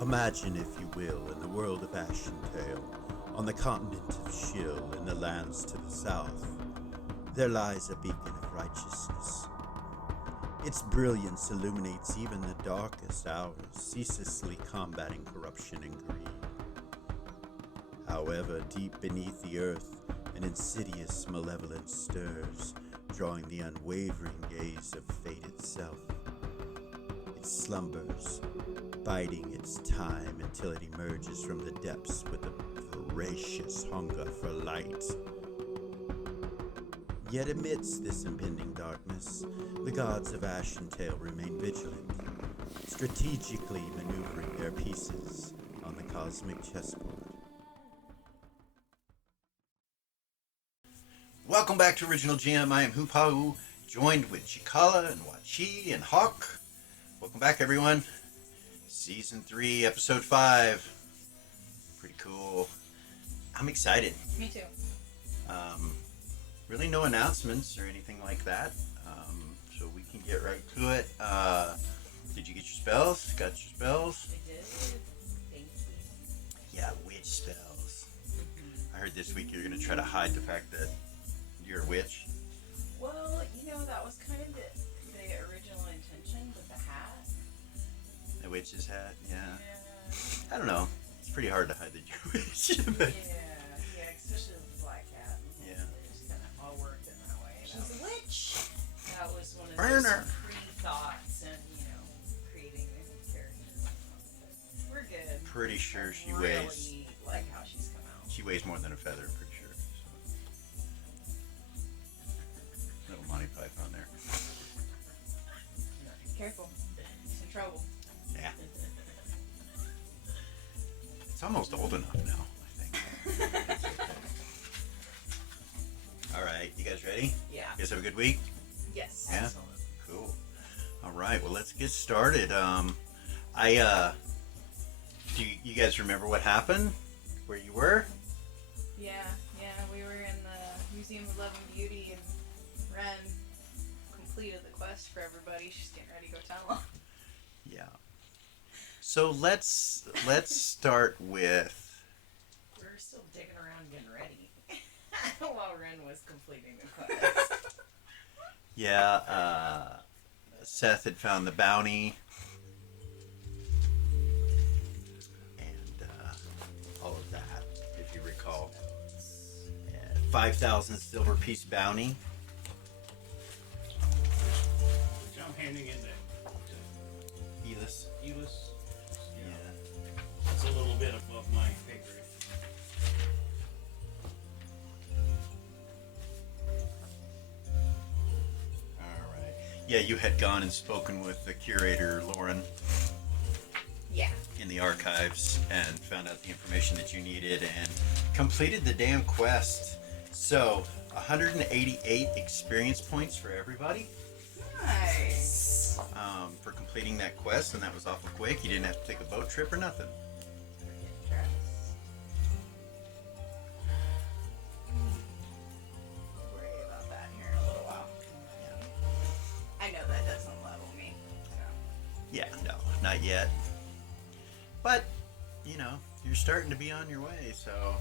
Imagine, if you will, in the world of Ashentale, on the continent of Shill, in the lands to the south, there lies a beacon of righteousness. Its brilliance illuminates even the darkest hours, ceaselessly combating corruption and greed. However, deep beneath the earth, an insidious malevolence stirs, drawing the unwavering gaze of fate itself. It slumbers, biding its time until it emerges from the depths with a voracious hunger for light. Yet amidst this impending darkness, the gods of Ashentale remain vigilant, strategically maneuvering their pieces on the cosmic chessboard. Welcome back to OriginalGM. I am Hupahu, joined with Cikala and Wachi and Hawk. Welcome back, everyone. Season 3, Episode 5. Pretty cool. I'm excited. Me too. Really no announcements or anything like that, so we can get right to it. Did you get your spells? Got your spells? I did. Thank you. Yeah, witch spells. I heard this week you're going to try to hide the fact that you're a witch. Well, that was kind of the original intention with the hat. The witch's hat, yeah. I don't know. It's pretty hard to hide that you're a witch. But Yeah, especially with the black hat. Yeah. It just kind of all worked in that way. She's a witch. That was one of Burner. those pre-thoughts and, creating a character. But we're good. Pretty sure she I weighs. really like how she's come out. She weighs more than a feather, I'm pretty sure. So. Little Monty Python there. Careful. She's in trouble. Yeah. It's almost old enough now, I think. All right, you guys ready? Yeah. You guys have a good week? Yes. Yeah? Excellent. Cool. All right, well, let's get started. Do you guys remember what happened? Where you were? Yeah, we were in the Museum of Love and Beauty, and Ren completed the quest for everybody. She's getting ready to go tell them. Yeah. So let's start with. We were still digging around getting ready while Ren was completing the quest. Yeah, Seth had found the bounty. And all of that, if you recall. 5,000 silver piece bounty. Which I'm handing in to Elis. Elis. Yeah. It's a little bit above my pay grade. Alright. Yeah, you had gone and spoken with the curator, Lauren, Yeah. in the archives and found out the information that you needed and completed the damn quest. So, 188 experience points for everybody Nice. for completing that quest, and that was awful quick. You didn't have to take a boat trip or nothing. We're getting Travis. We'll worry about that here in a little while. Yeah. I know that doesn't level me. So. Yeah, no, not yet. But, you're starting to be on your way, so.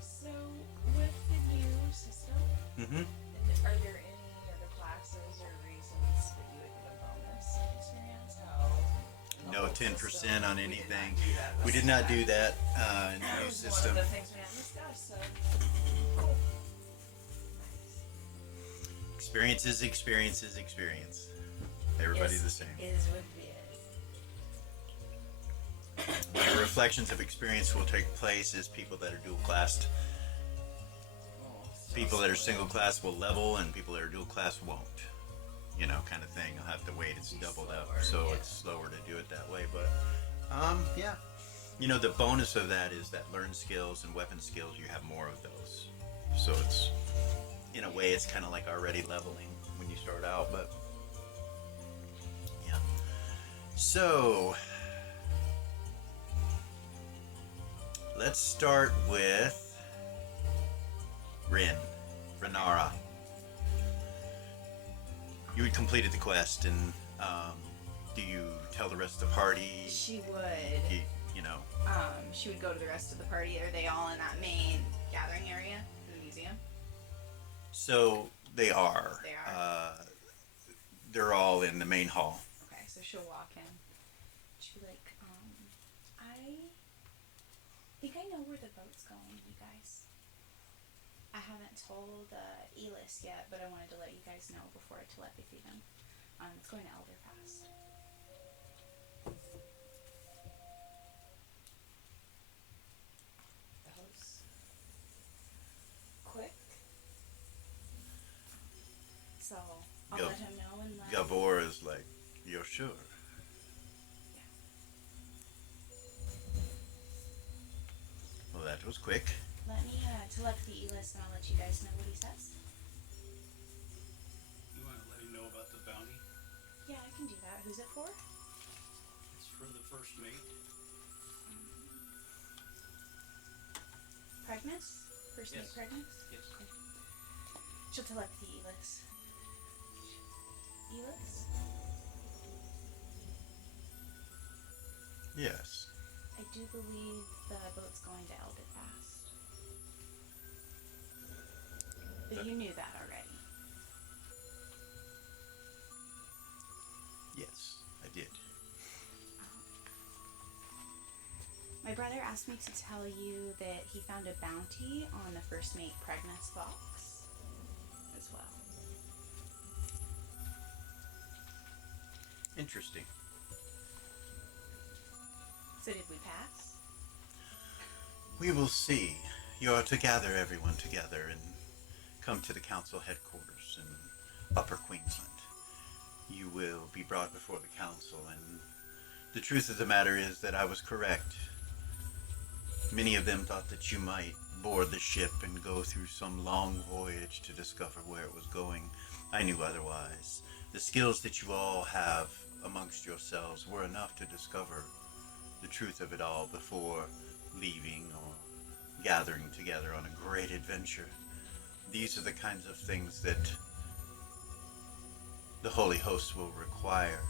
So, with the new system, Mm-hmm. are there any other classes or reasons that you would get a bonus experience? How? No 10% on anything. We did not do that in the That new was system. one of the things we hadn't discussed, so. Experience. Everybody's the same. Is what it is. Where reflections of experience will take place is people that are dual classed. People that are single class will level, and people that are dual class won't. Kind of thing. You'll have to wait. It's doubled up, so it's slower to do it that way. But, yeah. The bonus of that is that learn skills and weapon skills, you have more of those. So it's, in a way, it's kind of like already leveling when you start out, but, yeah. So, let's start with Renara. You had completed the quest, and Do you tell the rest of the party? She would. You know. She would go to the rest of the party. Are they all in that main gathering area in the museum? So they are. They are. They're all in the main hall. Okay, so she'll walk in. She'll be like, I think I know where the boat's going, you guys. I haven't told Elis yet, but I wanted to let you guys know before I telepathy them. It's going to Elder Pass. That was quick. So I'll Go. let him know and let Gabor is like, you're sure? Well, that was quick. Let me telepathy Elis and I'll let you guys know what he says. You want to let him know about the bounty? Yeah, I can do that. Who's it for? It's for the first mate. Pregnus? First mate Yes. Pregnus? Yes. She'll telepathy Elis. Elis? Yes. I do believe the boat's going to Elder Fast. But you knew that already. Yes, I did. My brother asked me to tell you that he found a bounty on the first mate Pregnus box as well. Interesting. So did we pass? We will see. You are to gather everyone together and come to the council headquarters in Upper Queensland. You will be brought before the council, and the truth of the matter is that I was correct. Many of them thought that you might board the ship and go through some long voyage to discover where it was going. I knew otherwise. The skills that you all have amongst yourselves were enough to discover the truth of it all before leaving or gathering together on a great adventure. These are the kinds of things that the Holy Host will require,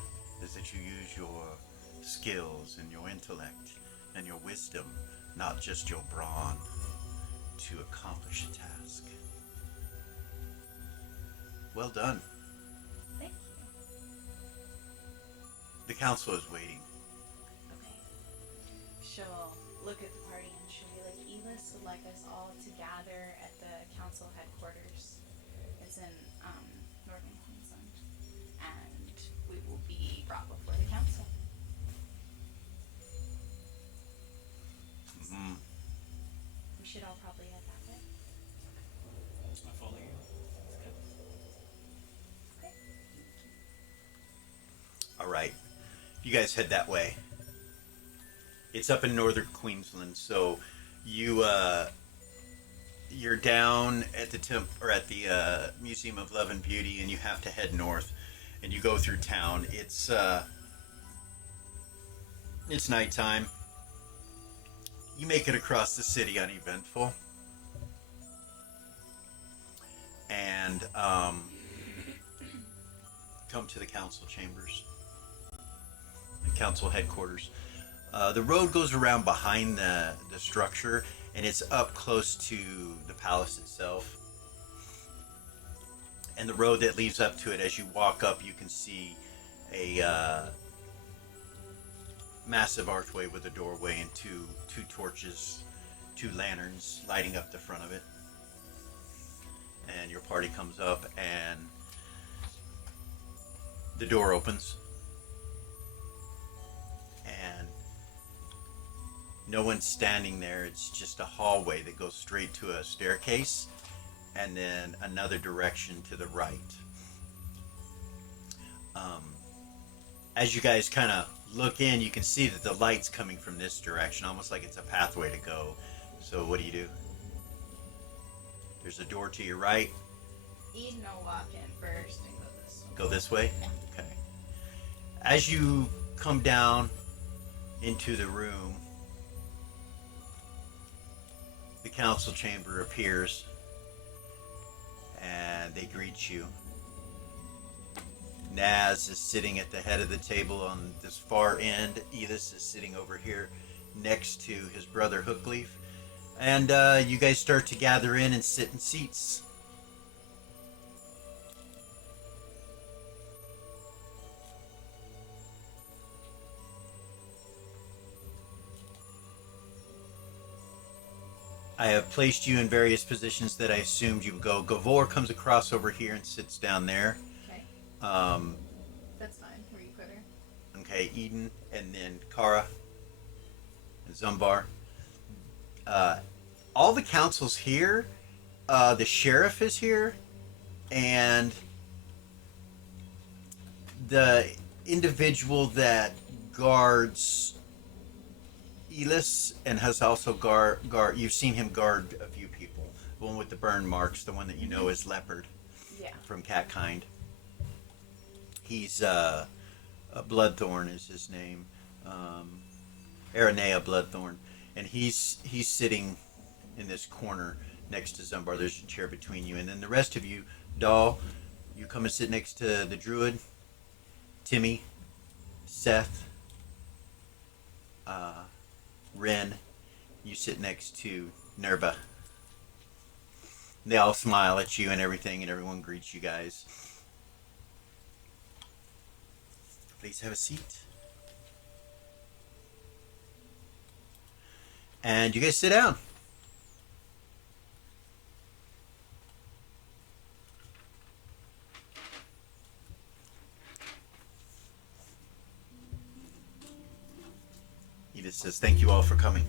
is that you use your skills and your intellect and your wisdom, not just your brawn, to accomplish a task. Well done. Thank you. The council is waiting. Okay. She'll look at the party and she'll be like, Elis would like us all to gather at the council headquarters. It's in northern Queensland. And we will be brought before the council. Mm. We should all probably head that way. I follow you. Okay. All right. You guys head that way. It's up in northern Queensland, so you're down at the Museum of Love and Beauty, and you have to head north, and you go through town. It's nighttime. You make it across the city uneventful, and come to the council chambers, the council headquarters. The road goes around behind the structure, and it's up close to the palace itself. And the road that leads up to it, as you walk up, you can see a massive archway with a doorway and two torches, two lanterns lighting up the front of it. And your party comes up, and the door opens. And no one's standing there. It's just a hallway that goes straight to a staircase and then another direction to the right. As you guys kind of look in, you can see that the light's coming from this direction, almost like it's a pathway to go. So what do? There's a door to your right. Eden will walk in first and go this way. Go this way? Okay. As you come down into the room, the council chamber appears, and they greet you. Naz is sitting at the head of the table on this far end. Elis is sitting over here next to his brother Hookleaf. And you guys start to gather in and sit in seats. I have placed you in various positions that I assumed you would go. Gavor comes across over here and sits down there. Okay. That's fine. Where you put her. Okay, Eden, and then Kara and Zumbar. All the council's here. The sheriff is here, and the individual that guards Elis and has also guard. You've seen him guard a few people. The one with the burn marks, the one that you know is Leopard. Yeah. From Catkind. He's Bloodthorn is his name. Aranea Bloodthorn, and he's sitting in this corner next to Zumbar. There's a chair between you, and then the rest of you, Doll, you come and sit next to the druid. Timmy, Seth, Ren, you sit next to Nerva. They all smile at you and everything, and everyone greets you guys. Please have a seat. And you guys sit down. Edith says, thank you all for coming.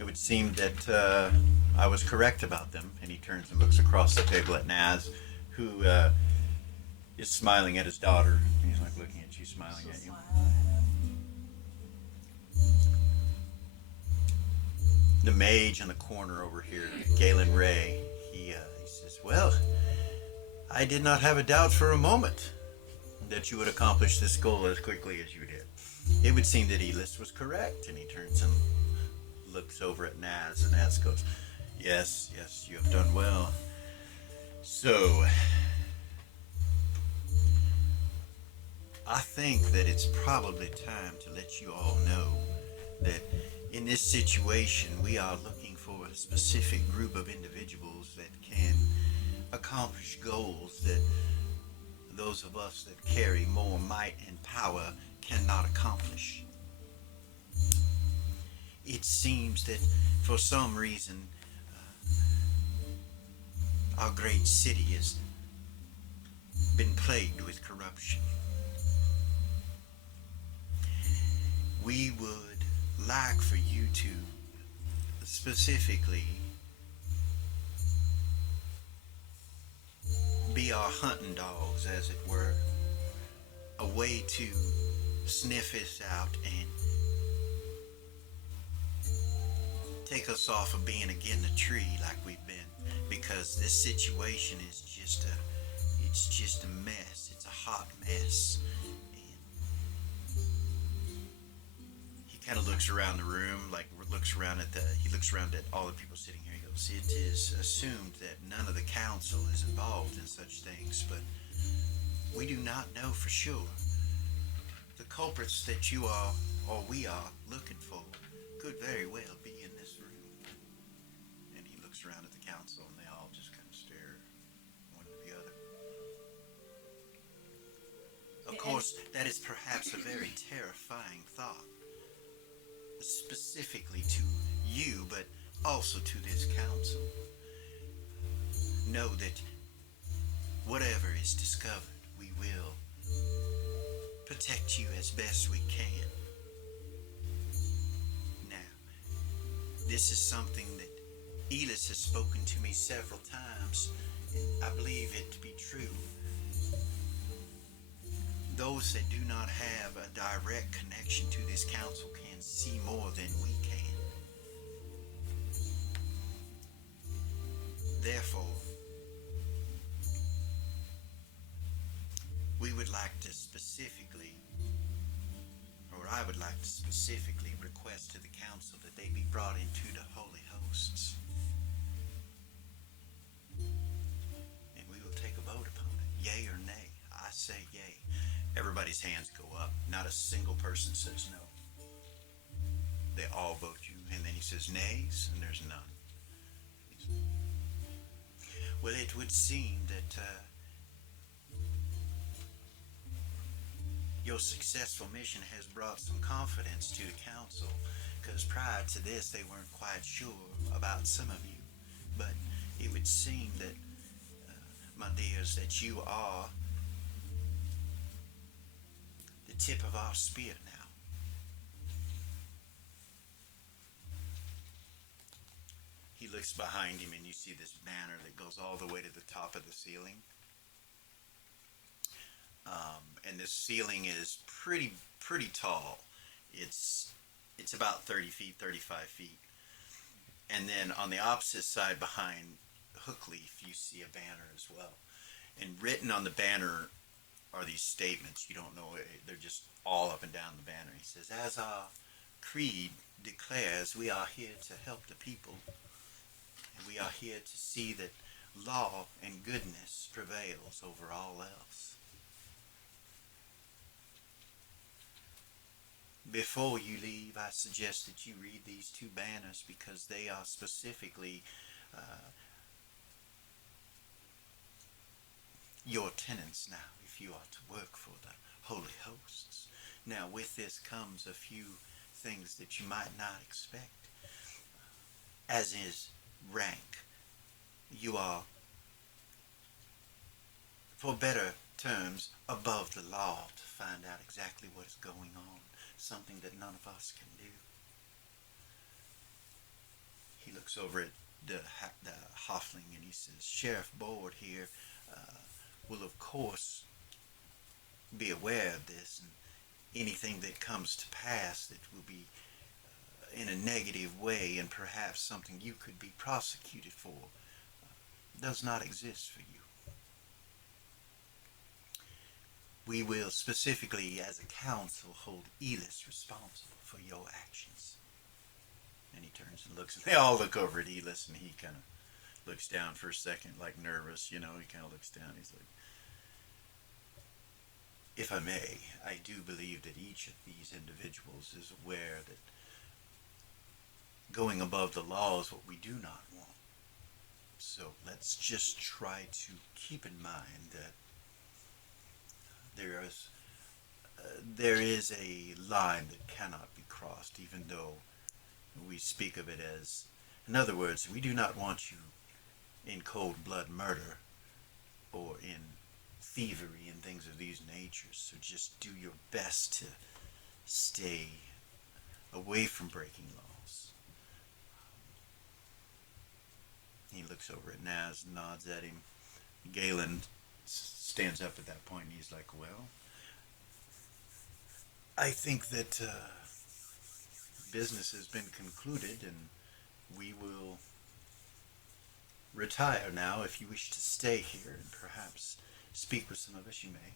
It would seem that I was correct about them. And he turns and looks across the table at Naz, who is smiling at his daughter. He's like looking at you, smiling at you. The mage in the corner over here, Galen Ray, he says, well, I did not have a doubt for a moment that you would accomplish this goal as quickly as you did. It would seem that Elis was correct. And he turns and looks over at Naz, and Naz goes, yes, you have done well. So, I think that it's probably time to let you all know that in this situation, we are looking for a specific group of individuals that can accomplish goals that those of us that carry more might and power cannot accomplish. It seems that for some reason, our great city has been plagued with corruption. We would like for you to specifically be our hunting dogs, as it were, a way to sniff us out and take us off of being again the tree like we've been, because this situation is just a mess. It's a hot mess. Kind of looks around the room, he looks around at all the people sitting here. He goes, it is assumed that none of the council is involved in such things, but we do not know for sure. The culprits that you are, or we are, looking for could very well be in this room. And he looks around at the council, and they all just kind of stare one to the other. Of course, that is perhaps a very terrifying thought, specifically to you, but also to this council. Know that whatever is discovered, we will protect you as best we can. Now, this is something that Elis has spoken to me several times, and I believe it to be true. Those that do not have a direct connection to this council can see more than we can. Therefore, we would like to specifically, or I would like to specifically request to the council that they be brought into the holy hosts. Everybody's hands go up. Not a single person says no. They all vote you. And then he says nays, and there's none. Well, it would seem that your successful mission has brought some confidence to the council, because prior to this they weren't quite sure about some of you. But it would seem that, my dears, that you are the tip of our spear now. He looks behind him and you see this banner that goes all the way to the top of the ceiling. And this ceiling is pretty tall. It's about 30 feet, 35 feet. And then on the opposite side behind Hookleaf, you see a banner as well. And written on the banner are these statements. You don't know, they're just all up and down the banner. He says, as our creed declares, we are here to help the people. And we are here to see that law and goodness prevails over all else. Before you leave, I suggest that you read these two banners, because they are specifically your tenants now, if you are to work for the holy hosts. Now, with this comes a few things that you might not expect, as is rank. You are, for better terms, above the law to find out exactly what is going on, something that none of us can do. He looks over at the Hoffling and he says, Sheriff Board here will of course be aware of this, and anything that comes to pass that will be in a negative way and perhaps something you could be prosecuted for does not exist for you. We will specifically, as a council, hold Elis responsible for your actions. And he turns and looks, and they all look over at Elis, and he kind of looks down for a second, like nervous, you know. He kind of looks down. He's like, if I may, I do believe that each of these individuals is aware that going above the law is what we do not want. So let's just try to keep in mind that there is a line that cannot be crossed, even though we speak of it as, in other words, we do not want you in cold blood murder or in thievery and things of these natures. So just do your best to stay away from breaking laws. He looks over at Naz, nods at him. Galen stands up at that point and he's like, well, I think that business has been concluded and we will retire now. If you wish to stay here and perhaps speak with some of us, you may.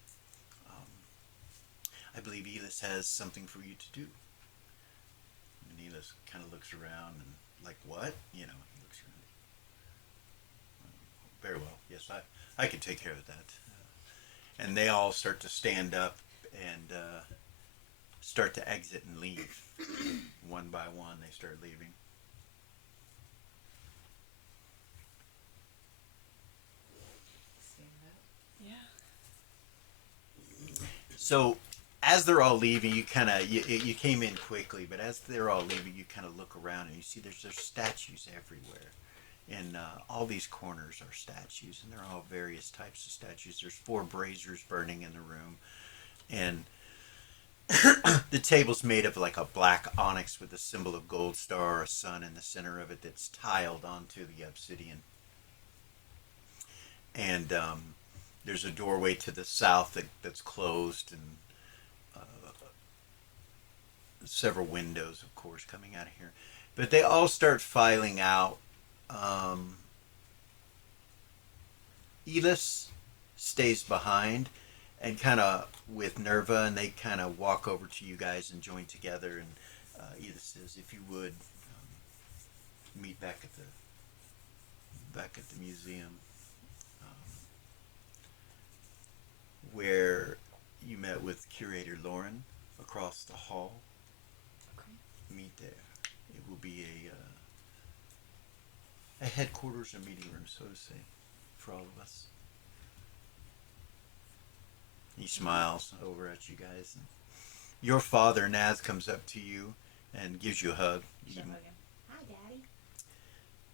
I believe Elis has something for you to do. And Elis kind of looks around and like, what? You know, he looks around. Very well. Yes, I can take care of that. And they all start to stand up and start to exit and leave. One by one, they start leaving. So, as they're all leaving, you kind of, you came in quickly, but as they're all leaving, you kind of look around and you see there's statues everywhere. And all these corners are statues, and they're all various types of statues. There's 4 braziers burning in the room, and the table's made of like a black onyx with a symbol of gold star or a sun in the center of it that's tiled onto the obsidian. And there's a doorway to the south that's closed, and several windows, of course, coming out of here. But they all start filing out. Elis stays behind and kind of with Nerva, and they kind of walk over to you guys and join together. And Elis says, if you would meet back at the museum, where you met with Curator Lauren across the hall. Okay. Meet there. It will be a headquarters or meeting room, so to say, for all of us. He smiles over at you guys. And your father, Naz, comes up to you and gives you a hug. Should I hug him? Hi, Daddy.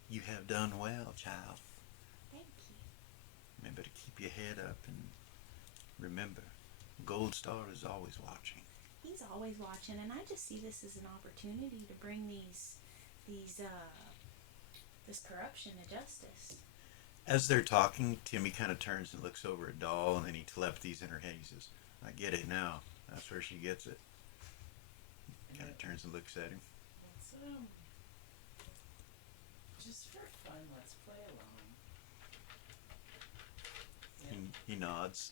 You have done well, child. Thank you. Remember to keep your head up and remember, Gold Star is always watching. He's always watching, and I just see this as an opportunity to bring this corruption to justice. As they're talking, Timmy kind of turns and looks over at Doll, and then he telepathies in her head. He says, I get it now. That's where she gets it. Kind of turns and looks at him. Let's, just for fun, let's play along. Yeah. He nods.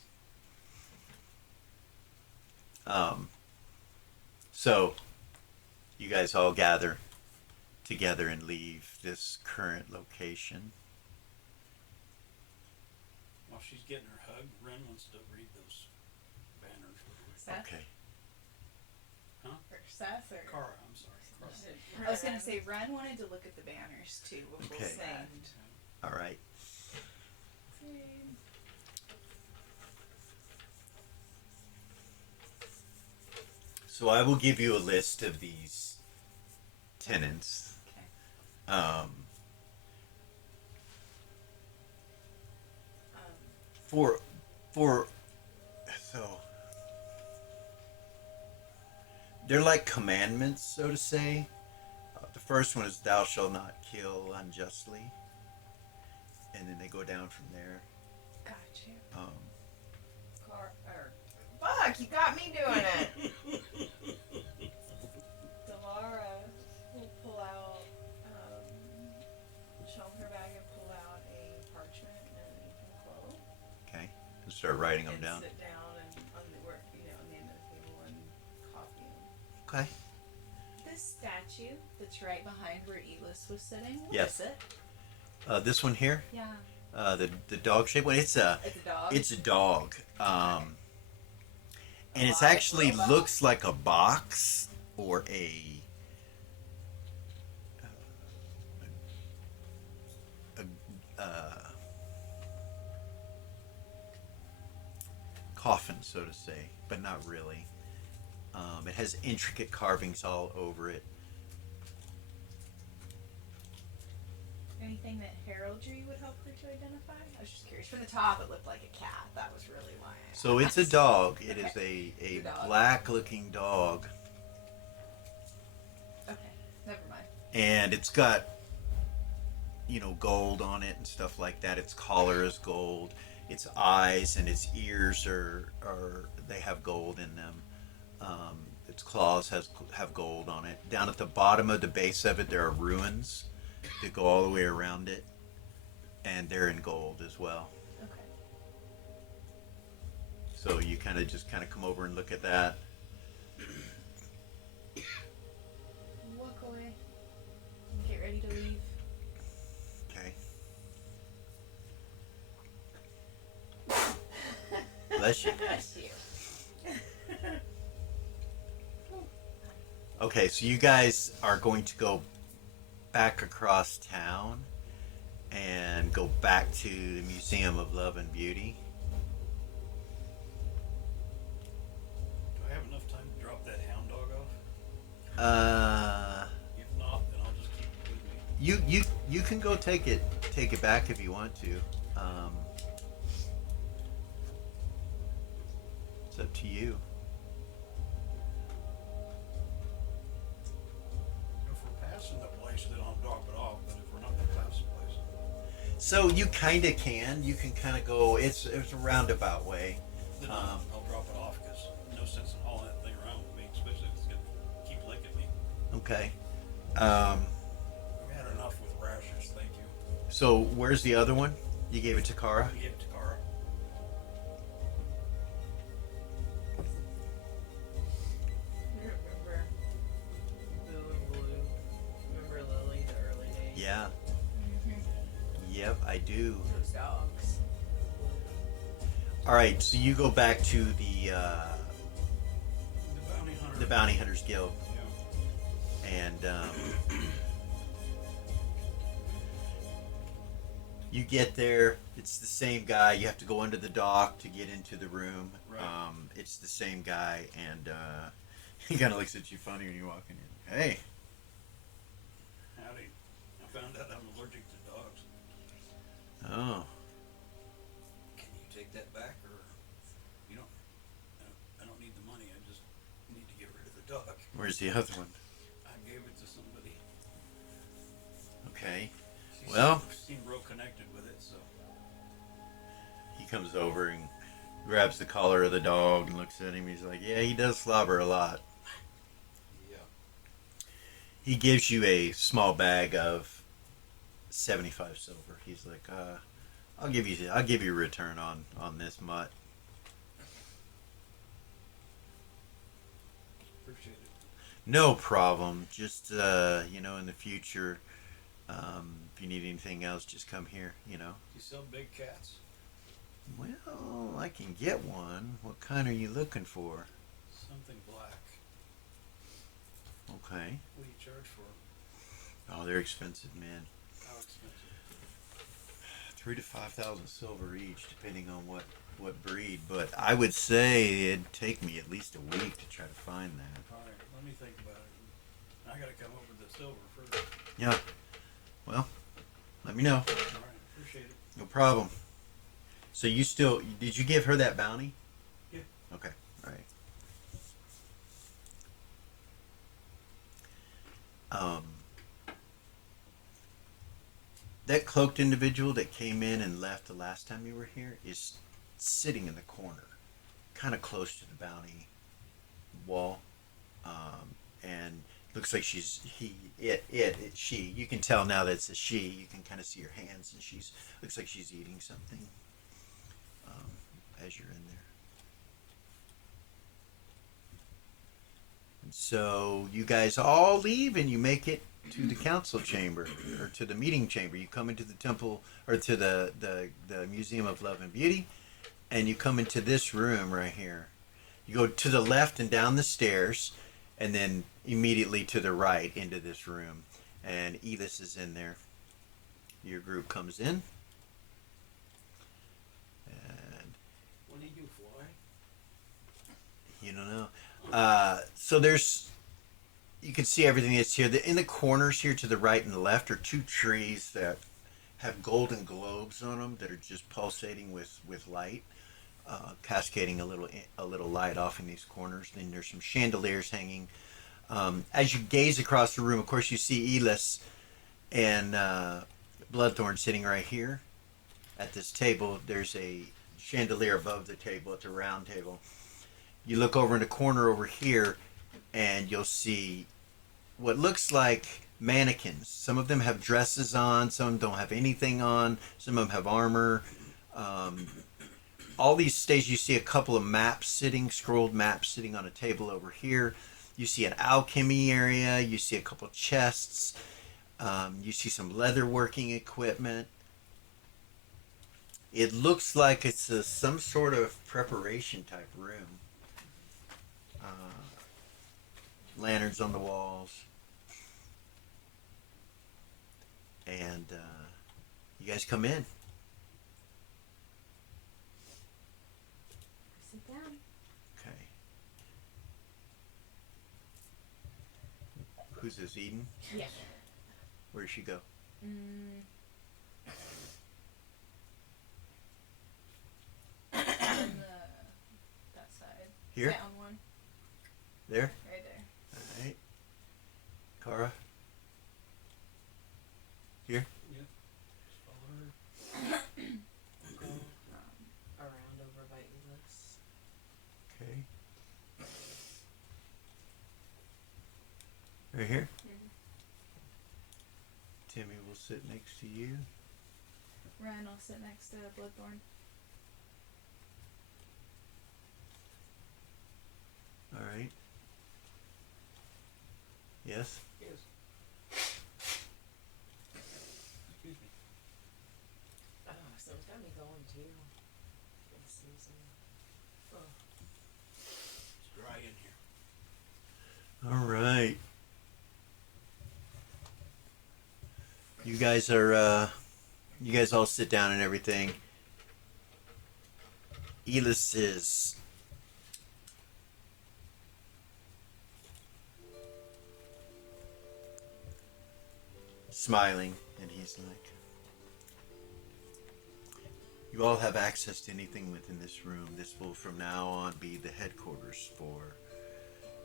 So, you guys all gather together and leave this current location. While she's getting her hug, Ren wants to read those banners. Seth? Okay. Or Seth or Kara, I'm sorry. Kara. I was gonna say Ren wanted to look at the banners too. We'll Okay. sing. All right. So I will give you a list of these tenants. Okay. For so they're like commandments, so to say. The first one is thou shalt not kill unjustly, and then they go down from there. Got you. Fuck, you got me doing it. Delara will pull out, she'll open her bag and pull out a parchment and an ink and quill. Okay, and start writing them And down. sit down and on the work, on the end of the table and copy them. Okay. This statue that's right behind where Elis was sitting. What Yes. is it? This one here, Yeah. the dog shaped one. It's a It's a dog. dog. And it live actually robot? looks like a box or a coffin, so to say, but not really. It has intricate carvings all over it. Anything that heraldry would help her to identify? I was just curious. From the top, it looked like a cat. That was really why. I So it's a asked. dog. It is Okay. a It's a dog. black-looking dog, Okay, never mind. and it's got gold on it and stuff like that. Its collar is gold. Its eyes and its ears are they have gold in them. Its claws have gold on it. Down at the bottom of the base of it, there are ruins that go all the way around it, and they're in gold as well. Okay. So you kind of come over and look at that. Walk away. Get ready to leave. Okay. Bless you. Bless you. Okay, so you guys are going to go back across town and go back to the Museum of Love and Beauty. Do I have enough time to drop that hound dog off? If not, then I'll just keep it with me. You can go take it back if you want to. It's up to you. If we're passing the place, then I'll drop it off. But if we're not going to pass the place, So you kind of can. You can kind of go. It's a roundabout way. then I'll drop it off because no sense in hauling that thing around with me, especially if it's going to keep licking me. Okay. We've had enough with rashes, thank you. So where's the other one? You gave it to Kara. We gave it to Kara. You remember Boo and Blue? Remember Lily, the early days? Yeah. Yep, I do. Those dogs. All right, so you go back to The bounty hunter. the Bounty Hunters Guild, Yeah. and you get there. It's the same guy. You have to go under the dock to get into the room. Right. It's the same guy, and he kind of looks at you funny when you walk in here. Hey, Howdy. I found out I'm allergic to dogs. oh, Can you take that back, or you don't? I don't need the money. I just need to get rid of the dog. where's the other one? I gave it to somebody. Okay, She Well- seemed real connected with it, so he comes over and grabs the collar of the dog and looks at him. He's like, yeah, he does slobber a lot. yeah. He gives you a small bag of 75 silver. He's like, I'll give you a return on this mutt. Appreciate it. No problem. Just in the future, if you need anything else, just come here. Do you sell big cats? Well, I can get one. What kind are you looking for? Something black. Okay. What do you charge for 'em? Oh, they're expensive, man. How expensive? 3,000 to 5,000 silver each, depending on what breed. But I would say it'd take me at least a week to try to find that. All right, let me think about it. I gotta come up with the silver first. Yeah. Well, let me know. All right, appreciate it. No problem. So did you give her that bounty? Yeah. Okay. All right. That cloaked individual that came in and left the last time you were here is sitting in the corner, kind of close to the bounty wall, and looks like she. You can tell now that it's a she. You can kind of see her hands, and looks like she's eating something as you're in there. And so you guys all leave, and you make it to the council chamber, or to the meeting chamber. You come into the temple, or to the Museum of Love and Beauty, and you come into this room right here. You go to the left and down the stairs, and then immediately to the right into this room. And Elis is in there. Your group comes in. And What do you do, fly? you don't know. So you can see everything that's here. In the corners here to the right and the left are two trees that have golden globes on them that are just pulsating with light, cascading a little light off in these corners. Then there's some chandeliers hanging. As you gaze across the room, of course, you see Elis and Bloodthorn sitting right here at this table. There's a chandelier above the table. It's a round table. You look over in the corner over here, and you'll see what looks like mannequins. Some of them have dresses on, some don't have anything on, some of them have armor. All these stages, you see a couple of scrolled maps sitting on a table over here. You see an alchemy area, you see a couple chests, you see some leatherworking equipment. It looks like it's some sort of preparation type room. Lanterns on the walls. And you guys come in. Sit down. Okay. Who's this, Eden? Yeah. Where does she go? On that side. Here? Down one. There? Right there. Alright. Kara? Here? Yeah. Just follow her. Around over by Elis. Okay. Right here? Timmy will sit next to you. Ryan will sit next to Bloodthorn. Alright. Yes? Yes. Excuse me. Oh, so it's got me going too. faces and It's dry in here. All right. You guys all sit down and everything. Elis is smiling, and he's like, you all have access to anything within this room. This will from now on be the headquarters for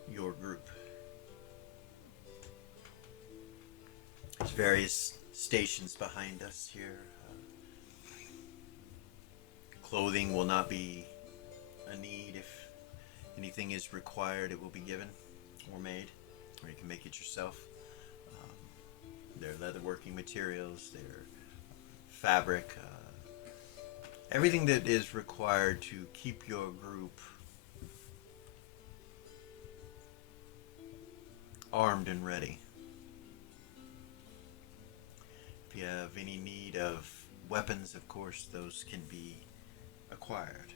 your group. There's various stations behind us here. Clothing will not be a need. If anything is required, it will be given or made, or you can make it yourself. Their leatherworking materials, their fabric, everything that is required to keep your group armed and ready. If you have any need of weapons, of course, those can be acquired.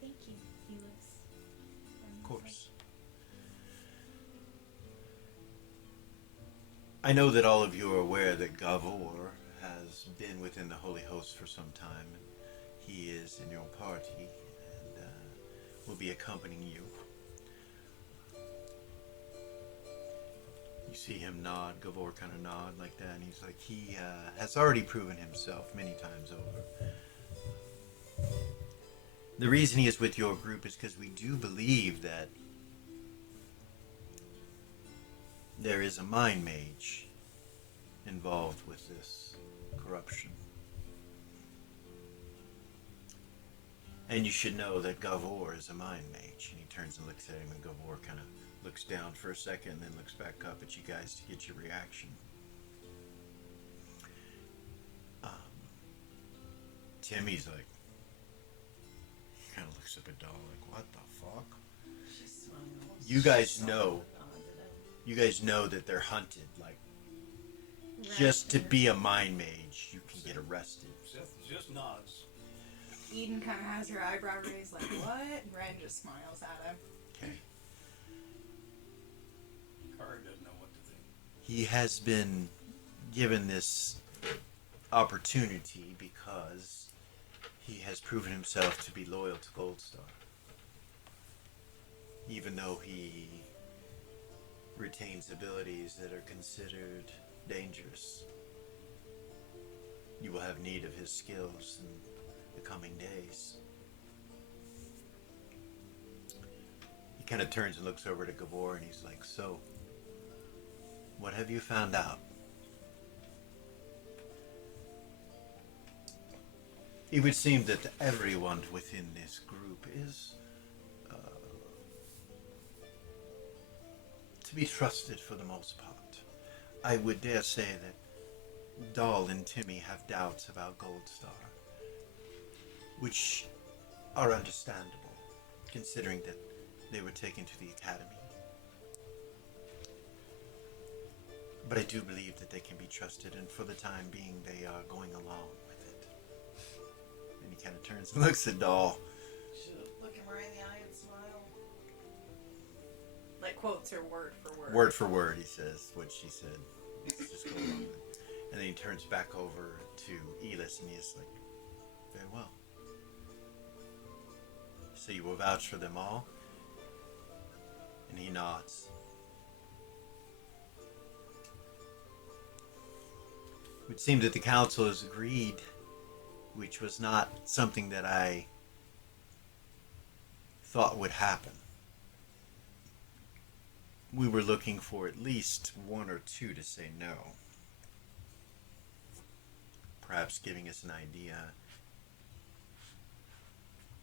Thank you, Elis. Of course. I know that all of you are aware that Gavor has been within the Holy Host for some time. He is in your party and will be accompanying you. You see him nod, Gavor kind of nod like that, and he's like, he has already proven himself many times over. The reason he is with your group is because we do believe that there is a mind mage involved with this corruption. And you should know that Gavor is a mind mage. And he turns and looks at him, and Gavor kind of looks down for a second and then looks back up at you guys to get your reaction. Timmy's like, kind of looks up at Doll like, what the fuck? she smiles. You guys She know. smiles onto them. You guys know that they're hunted. Like, just to be a mind mage, you can get arrested. Seth just nods. Eden kind of has her eyebrow raised, like, what? And Ren just smiles at him. Okay. Kari doesn't know what to think. He has been given this opportunity because he has proven himself to be loyal to Goldstar. Even though he retains abilities that are considered dangerous. You will have need of his skills in the coming days. He kind of turns and looks over to Gavor and he's like, so, what have you found out? It would seem that everyone within this group is to be trusted for the most part. I would dare say that Dahl and Timmy have doubts about Goldstar, which are understandable, considering that they were taken to the academy. But I do believe that they can be trusted, and for the time being, they are going along with it. And he kind of turns and looks at Dahl. She'll look him right in the eye and smile. Like, quotes her word for word. Word for word, he says what she said. Let's just go along. And then he turns back over to Elis, and he's like, very well. So you will vouch for them all? And he nods. It would seem that the council has agreed, which was not something that I thought would happen. We were looking for at least one or two to say no. Perhaps giving us an idea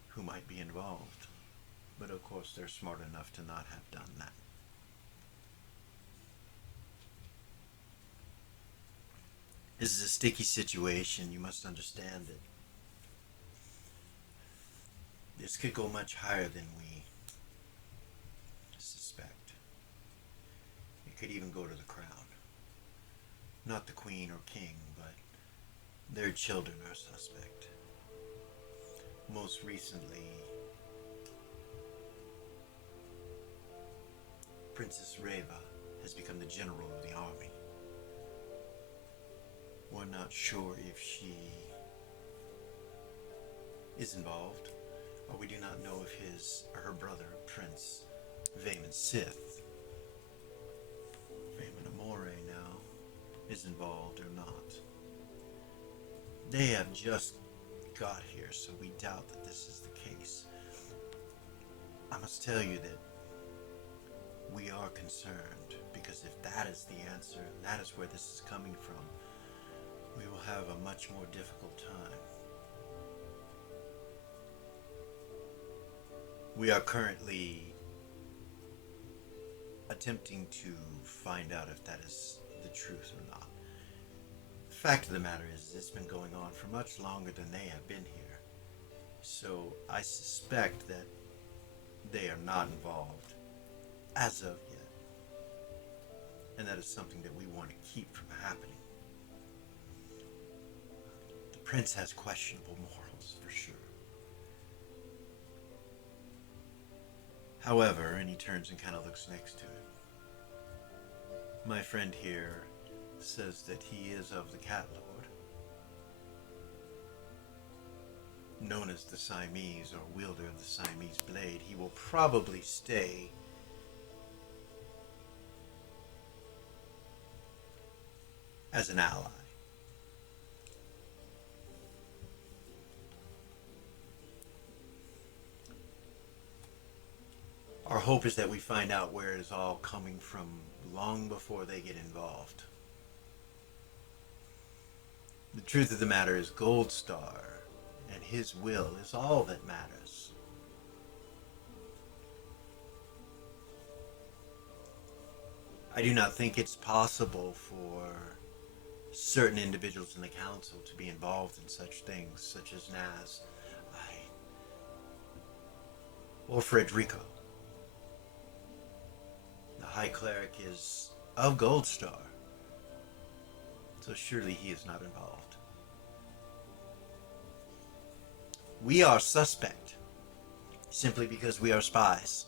who might be involved. But of course they're smart enough to not have done that. This is a sticky situation. You must understand that this could go much higher than we suspect. It could even go to the crown. Not the queen or king, but Their children are suspect. Most recently, Princess Reva has become the general of the army. We're not sure if she is involved, or we do not know if his or her brother, Prince Vayman Sith, Vayman Amore now, is involved or not. They have just got here, so we doubt that this is the case. I must tell you that we are concerned, because if that is the answer, and that is where this is coming from, we will have a much more difficult time. We are currently attempting to find out if that is the truth or not. The fact of the matter is, it's been going on for much longer than they have been here. So I suspect that they are not involved as of yet. And that is something that we want to keep from happening. The prince has questionable morals, for sure. However, and he turns and kind of looks next to it, my friend here says that he is of the Cat Lord, known as the Siamese, or wielder of the Siamese blade. He will probably stay as an ally. Our hope is that we find out where it is all coming from long before they get involved. The truth of the matter is, Gold Star and his will is all that matters. I do not think it's possible for certain individuals in the council to be involved in such things, such as Naz, or Frederico. The High Cleric is of Gold Star, so surely he is not involved. We are suspect, simply because we are spies,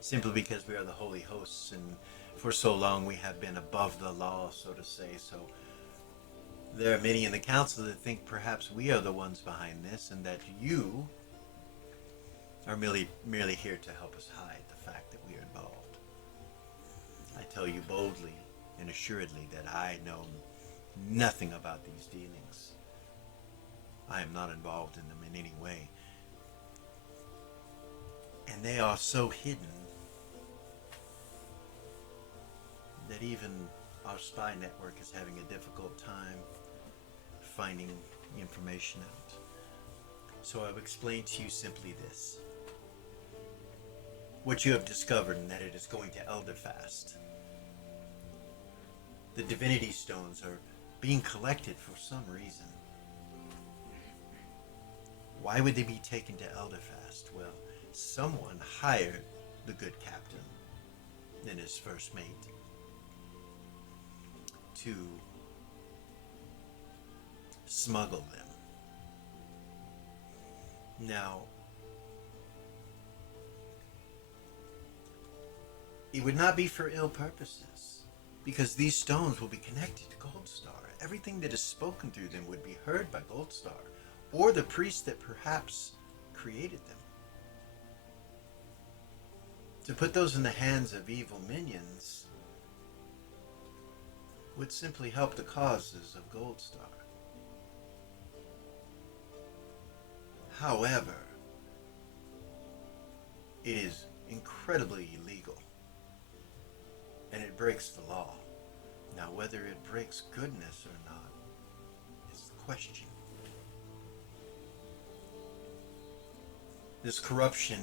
simply because we are the holy hosts, and for so long we have been above the law, so to say. So there are many in the council that think perhaps we are the ones behind this, and that you are merely here to help us hide the fact that we are involved. I tell you boldly and assuredly that I know nothing about these dealings. I am not involved in them in any way. And they are so hidden that even our spy network is having a difficult time finding information out. So I've explained to you simply this. What you have discovered, and that it is going to Elderfast. The divinity stones are being collected for some reason. Why would they be taken to Elderfast? Well, someone hired the good captain and his first mate to smuggle them. Now, it would not be for ill purposes, because these stones will be connected to Gold Star. Everything that is spoken through them would be heard by Gold Star, or the priest that perhaps created them. To put those in the hands of evil minions would simply help the causes of Gold Star. However, it is incredibly illegal, and it breaks the law. Now, whether it breaks goodness or not is the question. This corruption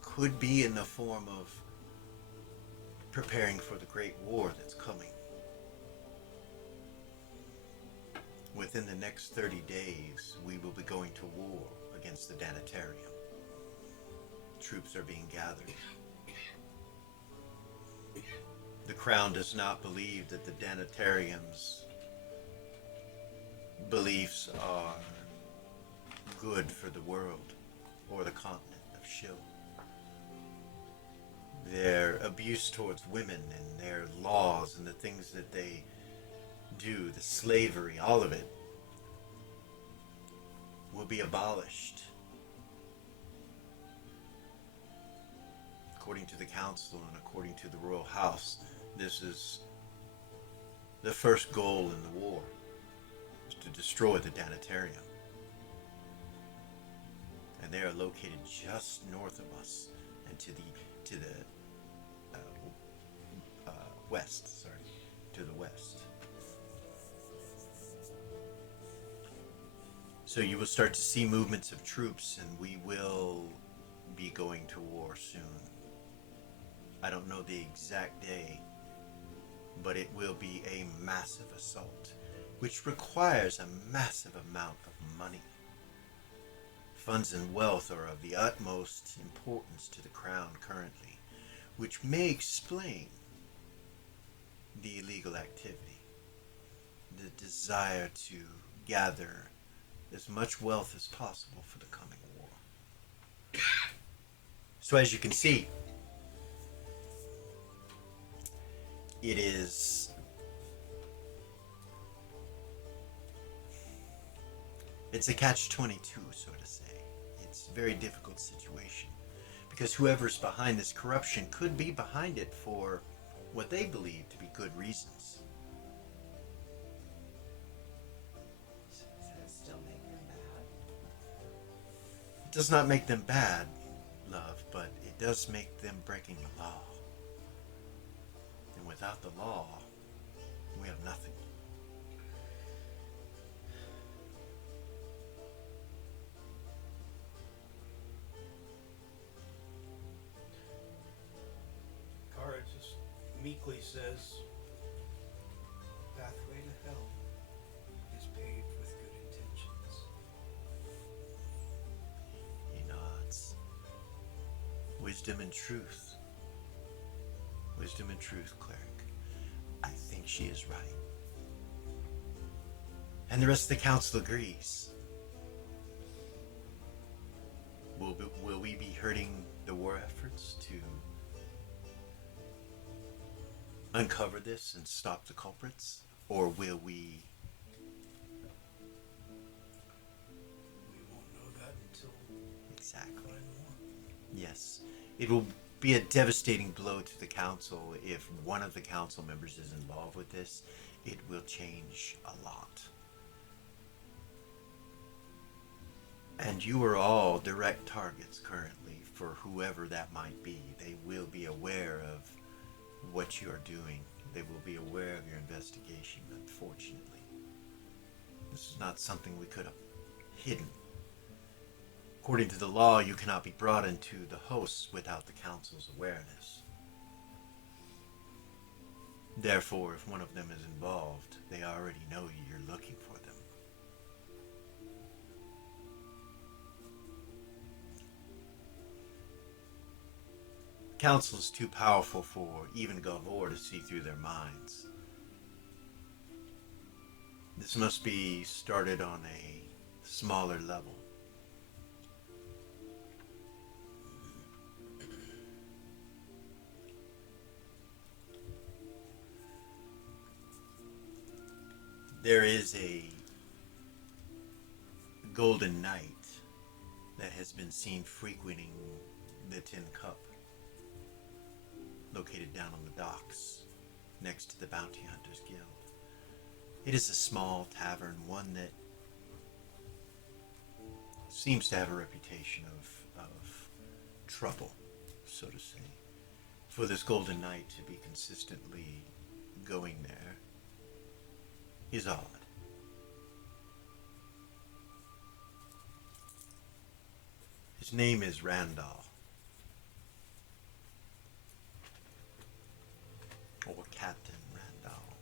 could be in the form of preparing for the great war that's coming. Within the next 30 days, we will be going to war against the Danitarium. Troops are being gathered. The Crown does not believe that the Danitarium's beliefs are good for the world or the continent of Shill. Their abuse towards women and their laws and the things that they do, the slavery, all of it, will be abolished. According to the council and according to the royal house, this is the first goal in the war, is to destroy the Danitarium. And they are located just north of us and to the west, to the west. So you will start to see movements of troops, and we will be going to war soon. I don't know the exact day, but it will be a massive assault, which requires a massive amount of money. Funds and wealth are of the utmost importance to the crown currently, which may explain the illegal activity, the desire to gather as much wealth as possible for the coming war. So as you can see, it's a catch-22, so to say. It's a very difficult situation, because whoever's behind this corruption could be behind it for what they believe to be good reasons. Does it still make them bad? It does not make them bad, love, but it does make them breaking the law. And without the law, we have nothing. Kara just meekly says, pathway to hell is paved with good intentions. He nods. Wisdom and truth. Wisdom and truth, cleric. I think she is right. And the rest of the council agrees. Will we be hurting the war efforts to uncover this and stop the culprits? Or will we... We won't know that until Exactly. we find more. Yes. It will be a devastating blow to the council if one of the council members is involved with this. It will change a lot. And you are all direct targets currently for whoever that might be. They will be aware of what you are doing. They will be aware of your investigation, unfortunately. This is not something we could have hidden. According to the law, you cannot be brought into the hosts without the council's awareness. Therefore, if one of them is involved, they already know you're looking for them. Council is too powerful for even Galvor to see through their minds. This must be started on a smaller level. There is a golden knight that has been seen frequenting the Tin Cup, located down on the docks next to the Bounty Hunters Guild. It is a small tavern, one that seems to have a reputation of trouble, so to say. For this golden knight to be consistently going there is odd. His name is Randall, or Captain Randall.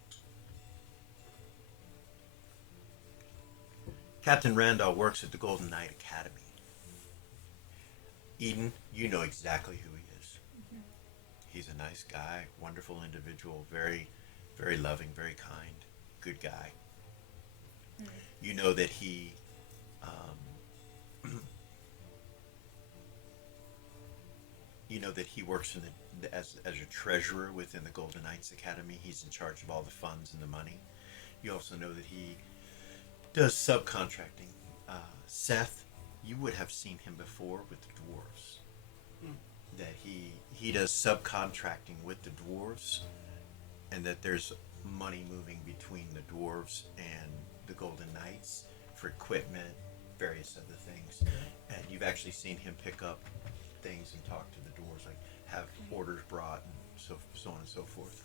Captain Randall works at the Golden Knight Academy. Eden, you know exactly who he is. Mm-hmm. He's a nice guy, wonderful individual, very, very loving, very kind, good guy. You know that he you know that he works in as a treasurer within the Golden Knights Academy. He's in charge of all the funds and the money. You also know that he does subcontracting. Seth, you would have seen him before with the dwarves. That he does subcontracting with the dwarves, and that there's money moving between the dwarves and the Golden Knights for equipment, various other things. And you've actually seen him pick up things and talk to the dwarves, like have orders brought and so on and so forth.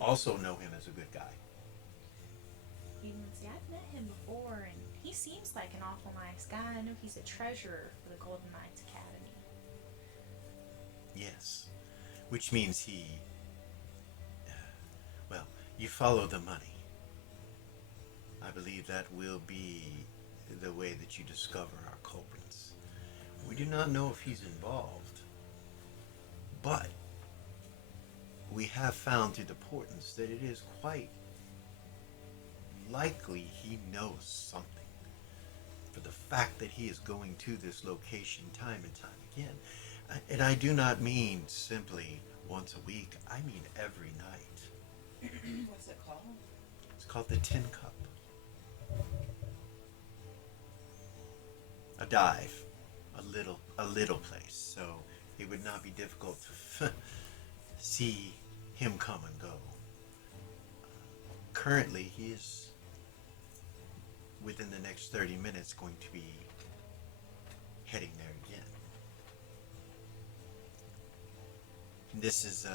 Also know him as a good guy. See, I've met him before, and he seems like an awful nice guy. I know he's a treasurer for the Golden Knights Academy. Yes, which means well, you follow the money. I believe that will be the way that you discover our culprits. We do not know if he's involved, but we have found through the portents that it is quite likely he knows something. For the fact that he is going to this location time and time again. And I do not mean simply once a week, I mean every night. What's it called? It's called the Tin Cup. A dive. A little place. So it would not be difficult to see him come and go. Currently, he is within the next 30 minutes going to be heading there again. This is,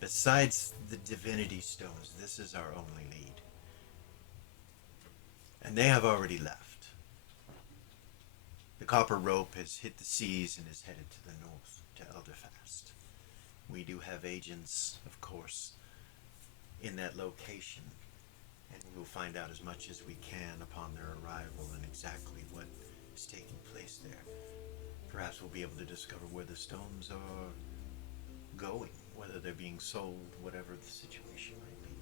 besides the divinity stones, this is our only lead. And they have already left. The copper rope has hit the seas and is headed to the north, to Elderfast. We do have agents, of course, in that location, and we will find out as much as we can upon their arrival and exactly what is taking place there. Perhaps we'll be able to discover where the stones are going, whether they're being sold, whatever the situation might be.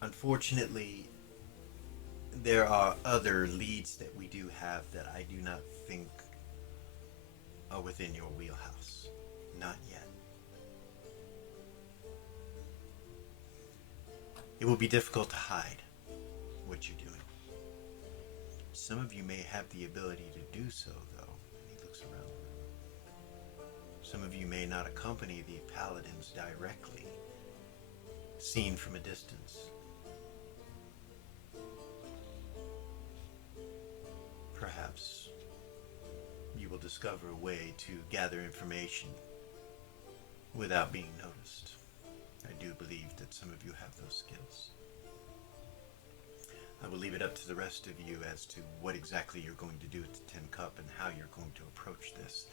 Unfortunately, there are other leads that we do have that I do not think are within your wheelhouse. Not yet. It will be difficult to hide what you're doing. Some of you may have the ability to do so, though. And he looks around the room. Some of you may not accompany the paladins directly, seen from a distance. Perhaps you will discover a way to gather information without being noticed. I do believe that some of you have those skills. I will leave it up to the rest of you as to what exactly you're going to do at the Tin Cup and how you're going to approach this.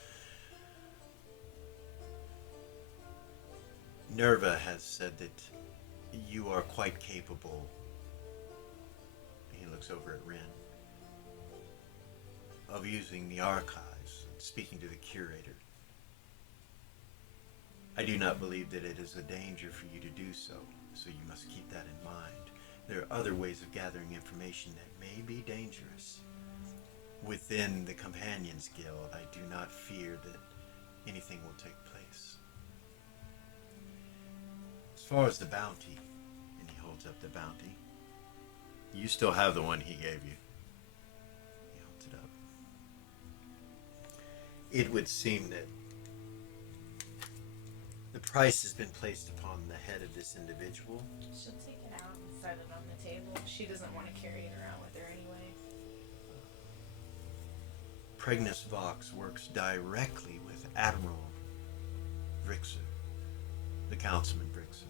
Nerva has said that you are quite capable. He looks over at Rin. Of using the archives, speaking to the curator. I do not believe that it is a danger for you to do so, so you must keep that in mind. There are other ways of gathering information that may be dangerous. Within the Companions Guild, I do not fear that anything will take place. As far as the bounty, and he holds up the bounty, you still have the one he gave you. It would seem that the price has been placed upon the head of this individual. She'll take it out and set it on the table. She doesn't want to carry it around with her anyway. Pregnus Vox works directly with Admiral Brixer, the Councilman Brixer,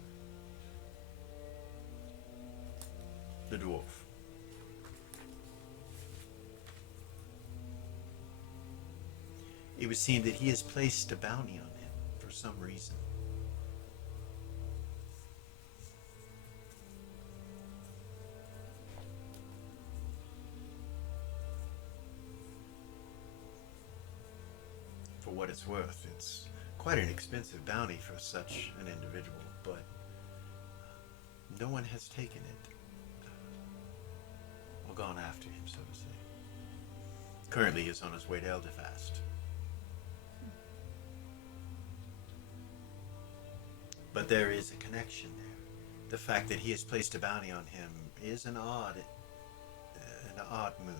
the dwarf. It would seem that he has placed a bounty on him for some reason. For what it's worth, it's quite an expensive bounty for such an individual, but no one has taken it or gone after him, so to say. Currently, he is on his way to Eldefast. But there is a connection there. The fact that he has placed a bounty on him is an odd move.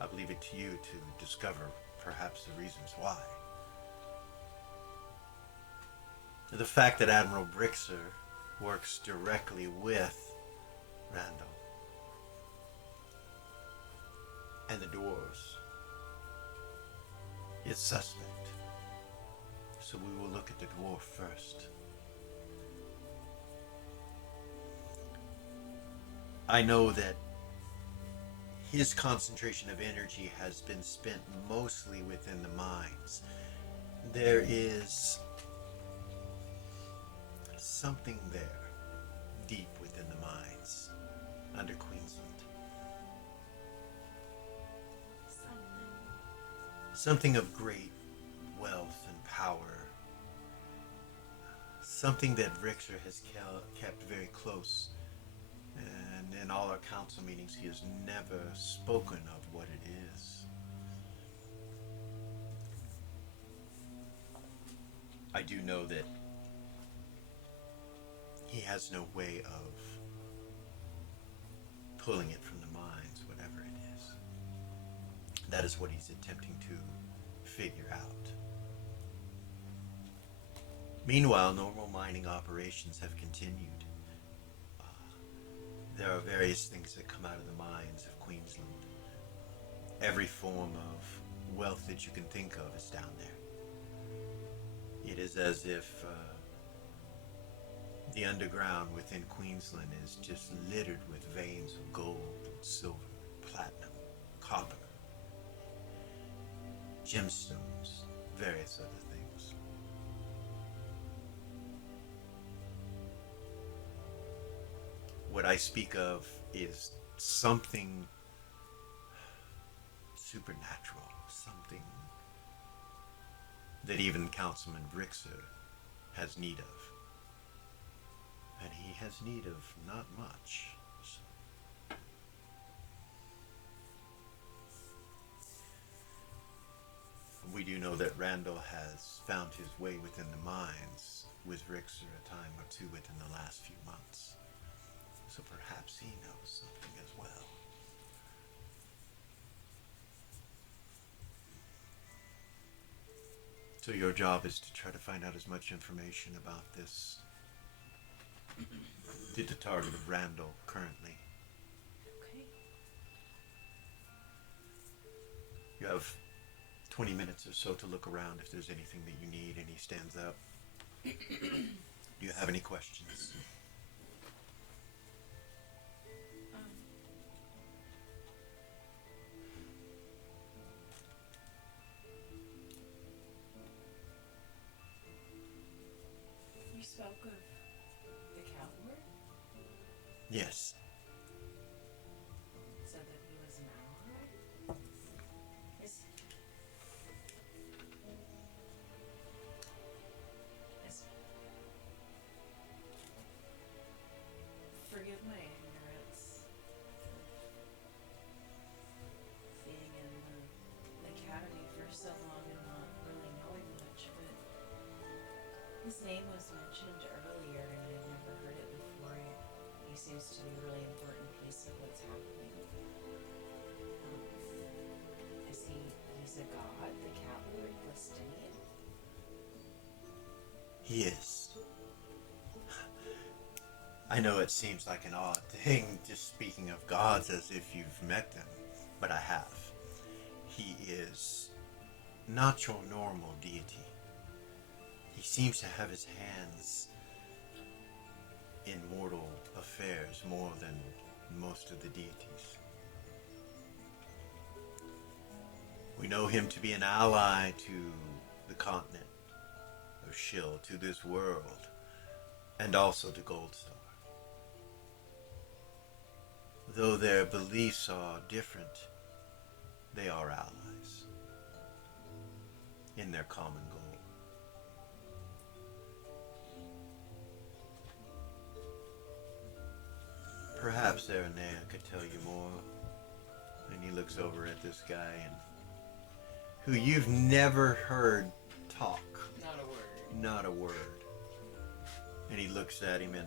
I'll leave it to you to discover perhaps the reasons why. The fact that Admiral Brixer works directly with Randall and the dwarves is suspect. So we will look at the dwarf first. I know that his concentration of energy has been spent mostly within the mines. There is something there, deep within the mines, under Queensland. Something of great wealth and power. Something that Rixer has kept very close. And in all our council meetings, he has never spoken of what it is. I do know that he has no way of pulling it from the mines, whatever it is. That is what he's attempting to figure out. Meanwhile, normal mining operations have continued. There are various things that come out of the mines of Queensland. Every form of wealth that you can think of is down there. It is as if the underground within Queensland is just littered with veins of gold, silver, platinum, copper, gemstones, various other things. What I speak of is something supernatural, something that even Councilman Brixer has need of. And he has need of not much. So. We do know that Randall has found his way within the mines with Rixer a time or two within the last few months. So perhaps he knows something as well. So your job is to try to find out as much information about this, the target of Randall currently. Okay. You have 20 minutes or so to look around if there's anything that you need, and he stands up. Do you have any questions? You spoke of the cowboy? Yes. Said that he was an ally? Forgive my ignorance. Being in the academy for so long and not really knowing much, but his name was mentioned earlier and I'd never heard it before. He seems to be a really important piece of what's happening. He's a god, the cat lord, Baldoni? He is. I know it seems like an odd thing, just speaking of gods as if you've met them, but I have. He is not your normal deity. He seems to have his hands in mortal affairs more than most of the deities. We know him to be an ally to the continent of Shill, to this world, and also to Goldstar. Though their beliefs are different, they are allies. in their common goal. Perhaps Aranea could tell you more. And he looks over at this guy and who you've never heard talk. Not a word. Not a word. And he looks at him and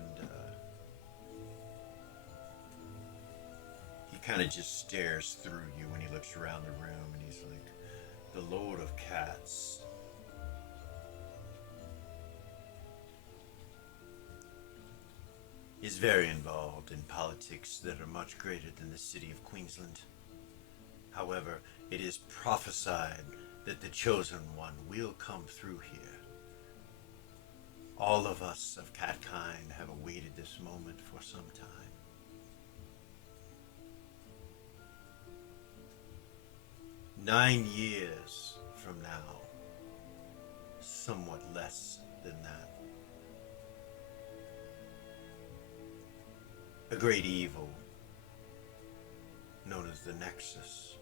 he kind of just stares through you when he looks around the room and he's like, the Lord of Cats. Is very involved in politics that are much greater than the city of Queensland. However, it is prophesied that the Chosen One will come through here. All of us of Catkind have awaited this moment for some time. Nine years from now, somewhat less than that, a great evil known as the Nexus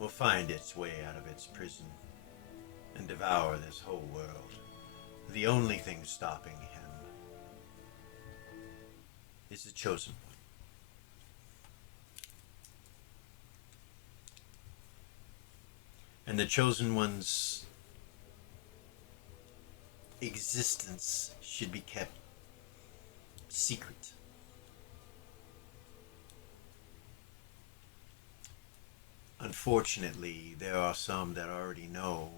will find its way out of its prison and devour this whole world. The only thing stopping him is the Chosen One. And the Chosen One's existence should be kept secret. Unfortunately, there are some that already know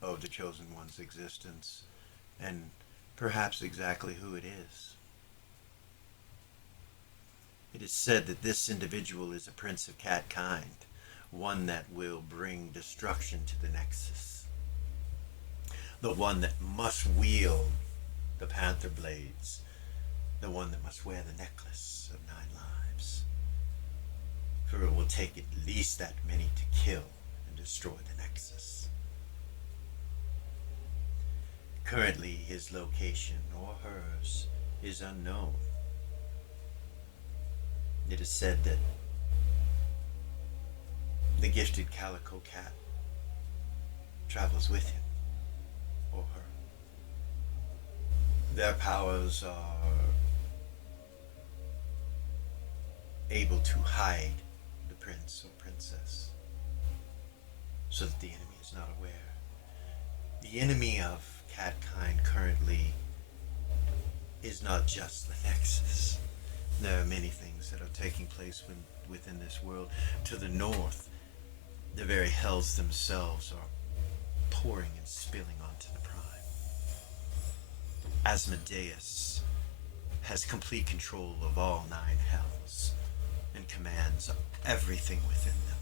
of the Chosen One's existence, and perhaps exactly who it is. It is said that this individual is a prince of Catkind, one that will bring destruction to the Nexus. The one that must wield the Panther Blades, the one that must wear the necklace of 9 lives. For it will take at least that many to kill and destroy the Nexus. Currently, his location, or hers, is unknown. It is said that the gifted calico cat travels with him, or her. Their powers are able to hide the prince or princess so that the enemy is not aware. The enemy of Catkind currently is not just the Nexus. There are many things that are taking place within this world. To the north, the very hells themselves are pouring and spilling onto the Prime. Asmodeus has complete control of all 9 hells and commands everything within them.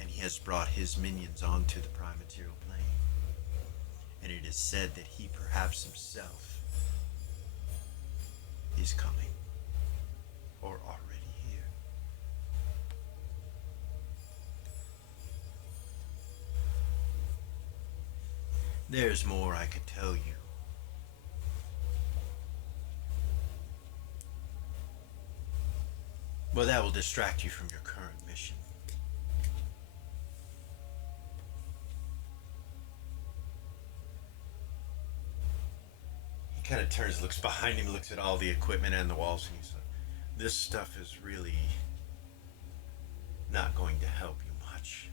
And he has brought his minions onto the Prime Material Plane. And it is said that he perhaps himself is coming, or already here. There's more I could tell you. But that will distract you from your current mission. He kind of turns, looks behind him, looks at all the equipment and the walls, and he's like, this stuff is really not going to help you much.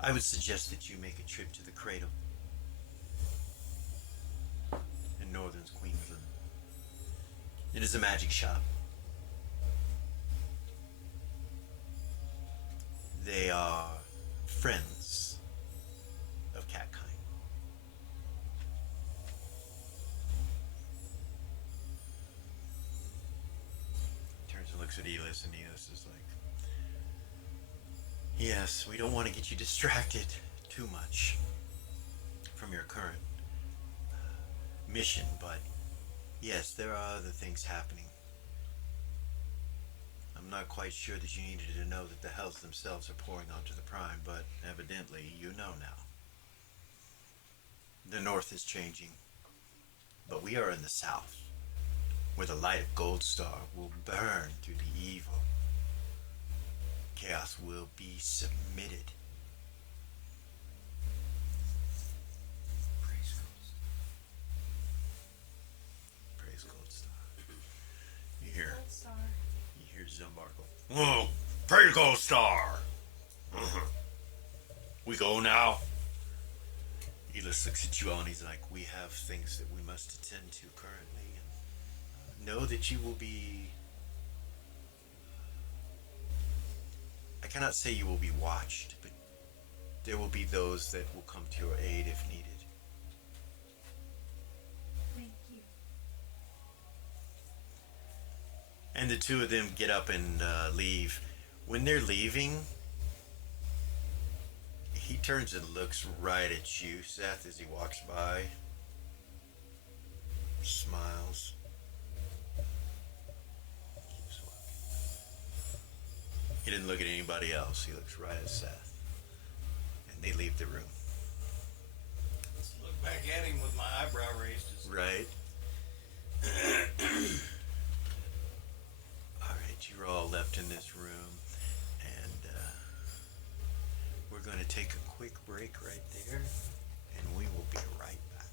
I would suggest that you make a trip to the Cradle in northern Queensland. It is a magic shop. They are friends of Catkind. Turns and looks at Elis, and Elis is like, yes, we don't want to get you distracted too much from your current mission, but yes, there are other things happening. I'm not quite sure that you needed to know that the hells themselves are pouring onto the Prime, but evidently you know now. The north is changing, but we are in the south, where the light of Goldstar will burn through the evil. chaos will be submitted. Praise God. Praise Gold Star. You hear? Gold star. You hear Zumbar go, whoa, praise Gold Star. We go now. Elis looks at you all and he's like, we have things that we must attend to currently. And know that you will be... I cannot say you will be watched, but there will be those that will come to your aid if needed. Thank you. And the two of them get up and leave. When they're leaving, he turns and looks right at you, Seth, as he walks by. Smiles. Keeps walking. He didn't look at anybody else. He looks right at Seth. And they leave the room. Let's look back at him with my eyebrow raised. Right? Alright, you're all left in this room. And we're going to take a quick break right there. And we will be right back.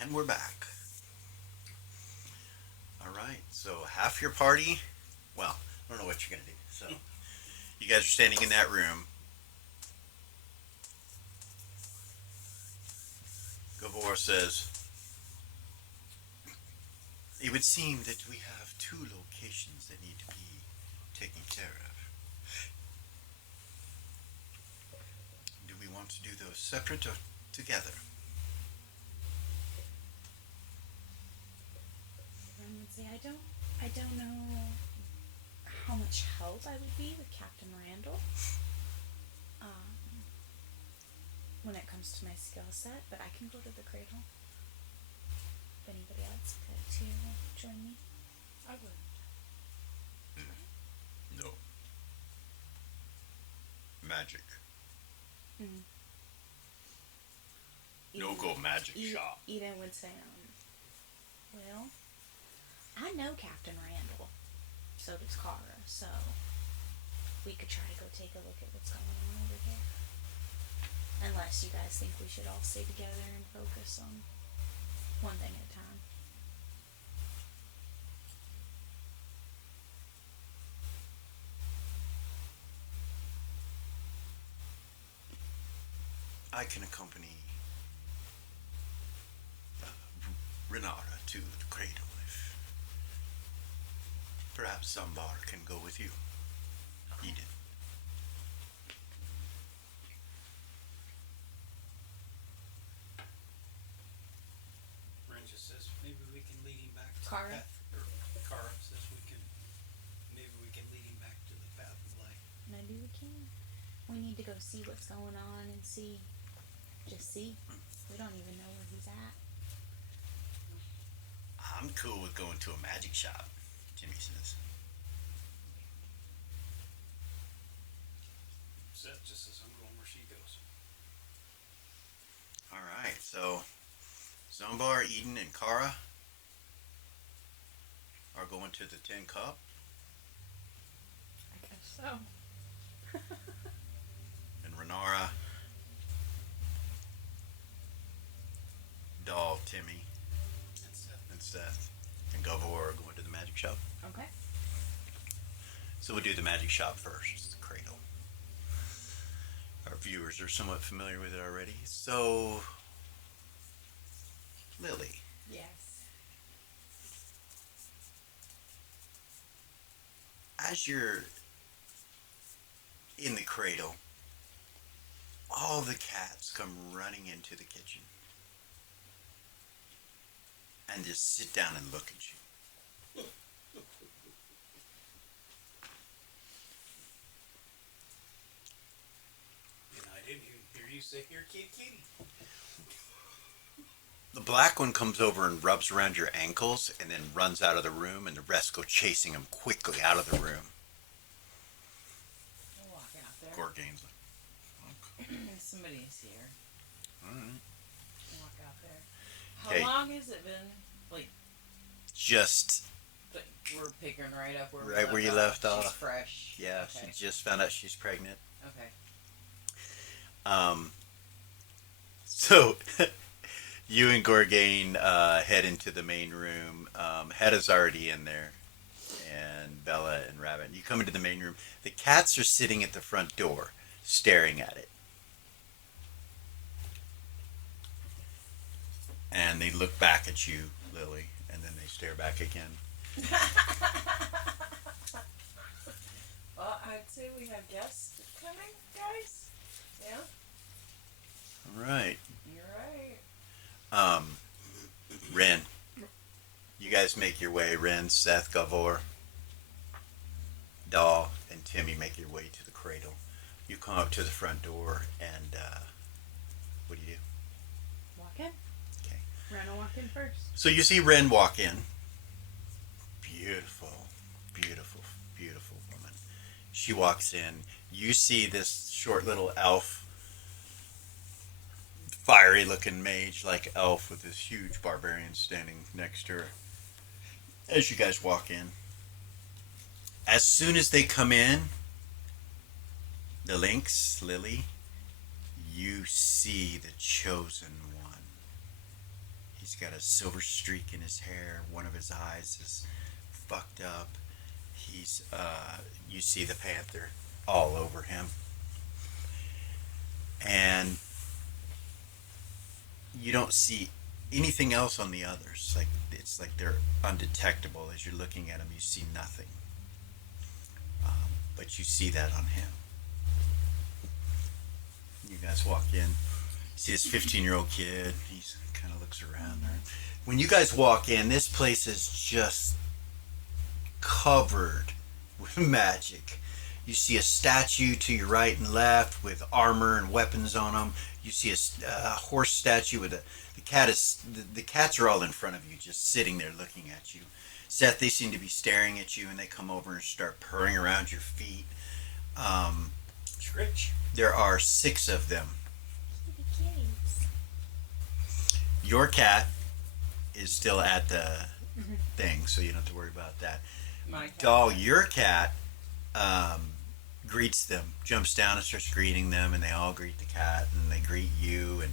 And we're back. Alright, so half your party, well, I don't know what you're going to do. So, you guys are standing in that room. Gavor says, it would seem that we have two locations that need to be taken care of. Do we want to do those separate or together? I would say I don't know how much help I would be with Captain Randall. When it comes to my skill set, but I can go to the cradle. If anybody else would like to join me. I would. No. Magic. Mm. No go magic shop. Eden would say, well, I know Captain Randall. So does Kara, so we could try to go take a look at what's going on over there. Unless you guys think we should all stay together and focus on one thing at a time. I can accompany Renata to the cradle if perhaps Zambar can go with you. Eden. Ren just says maybe we can lead him back to Kara? the path. Or Kara says maybe we can lead him back to the path of life. Maybe we can. We need to go see what's going on and see. Just see. We don't even know where he's at. I'm cool with going to a magic shop, Jimmy says. Seth just says I'm going where she goes. Alright, so Zambar, Eden, and Kara are going to the Tin Cup. I guess so. And Renara, Doll, Timmy, and Seth, and Gavor are going to the magic shop. Okay. So we'll do the magic shop first, the cradle. Our viewers are somewhat familiar with it already. So, Lily, Yes. as you're in the cradle, all the cats come running into the kitchen and just sit down and look at you. And I didn't hear you say, here, kitty. The black one comes over and rubs around your ankles and then runs out of the room, and the rest go chasing him quickly out of the room. I'll walk out there. Gorgain's like, Somebody's here. alright. I'll walk out there. How Okay. long has it been? Like, Just, like we're picking right up where Right where you left She's off. fresh. yeah, Okay. she just found out she's pregnant. Okay. So, you and Gorgain head into the main room. Hedda's already in there, and Bella and Rabbit. You come into the main room. The cats are sitting at the front door, staring at it. And they look back at you, Lily, and then they stare back again. Well, I'd say we have guests coming, guys. Yeah. All right. You're right. Ren. You guys make your way. Ren, Seth, Gavor, Dahl, and Timmy make your way to the cradle. You come up to the front door, and what do you do? Walk in. Okay. Ren will walk in first. So you see Ren walk in. Beautiful, beautiful, beautiful woman. She walks in. You see this short little elf, fiery looking mage like elf with this huge barbarian standing next to her. As you guys walk in, as soon as they come in, the Lynx, Lily, you see the chosen one. He He's got a silver streak in his hair. One of his eyes is fucked up. He's, you see the panther all over him. And you don't see anything else on the others. Like, it's like they're undetectable. As you're looking at them, you see nothing. But you see that on him. You guys walk in. See this 15-year-old kid. He kind of looks around there. When you guys walk in, this place is just covered with magic. You see a statue to your right and left with armor and weapons on them. You see a horse statue with the cats are all in front of you, just sitting there looking at you. Seth, they seem to be staring at you, and they come over and start purring around your feet. Scritch. There are 6 of them. Kitty kitties. Your cat is still at the thing, so you don't have to worry about that. My cat. Doll, your cat greets them, jumps down and starts greeting them, and they all greet the cat, and they greet you, and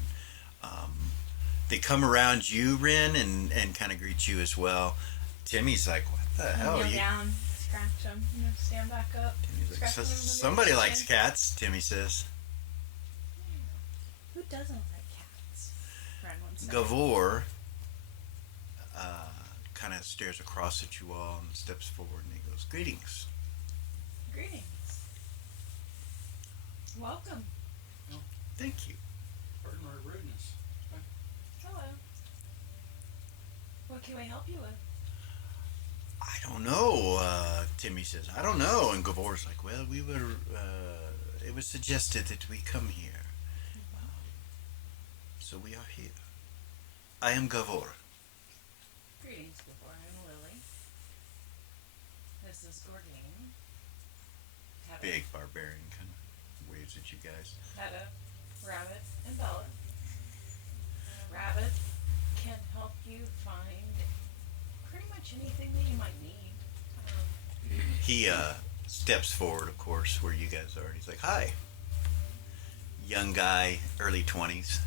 they come around you, Rin, and kind of greet you as well. Timmy's like, what the hell? Kneel down, scratch him, stand back up. Timmy's like, Scratch him in the somebody chin. likes cats, Timmy says. Who doesn't like cats? Ren wants to- Gavor kind of stares across at you all and steps forward, and he goes, greetings. Greetings. Welcome. Thank you. Pardon our rudeness. Hello. What can we help you with? I don't know, Timmy says. I don't know. And Gavor's like, well, we were, it was suggested that we come here. So we are here. I am Gavor. Greetings, before I'm Lily. This is Gorgain. Big barbarian kind of waves at you guys. Hedda, Rabbit, and Bella. Rabbit can help you find pretty much anything that you might need. He steps forward, of course, where you guys are. He's like, hi. Young guy, early 20s.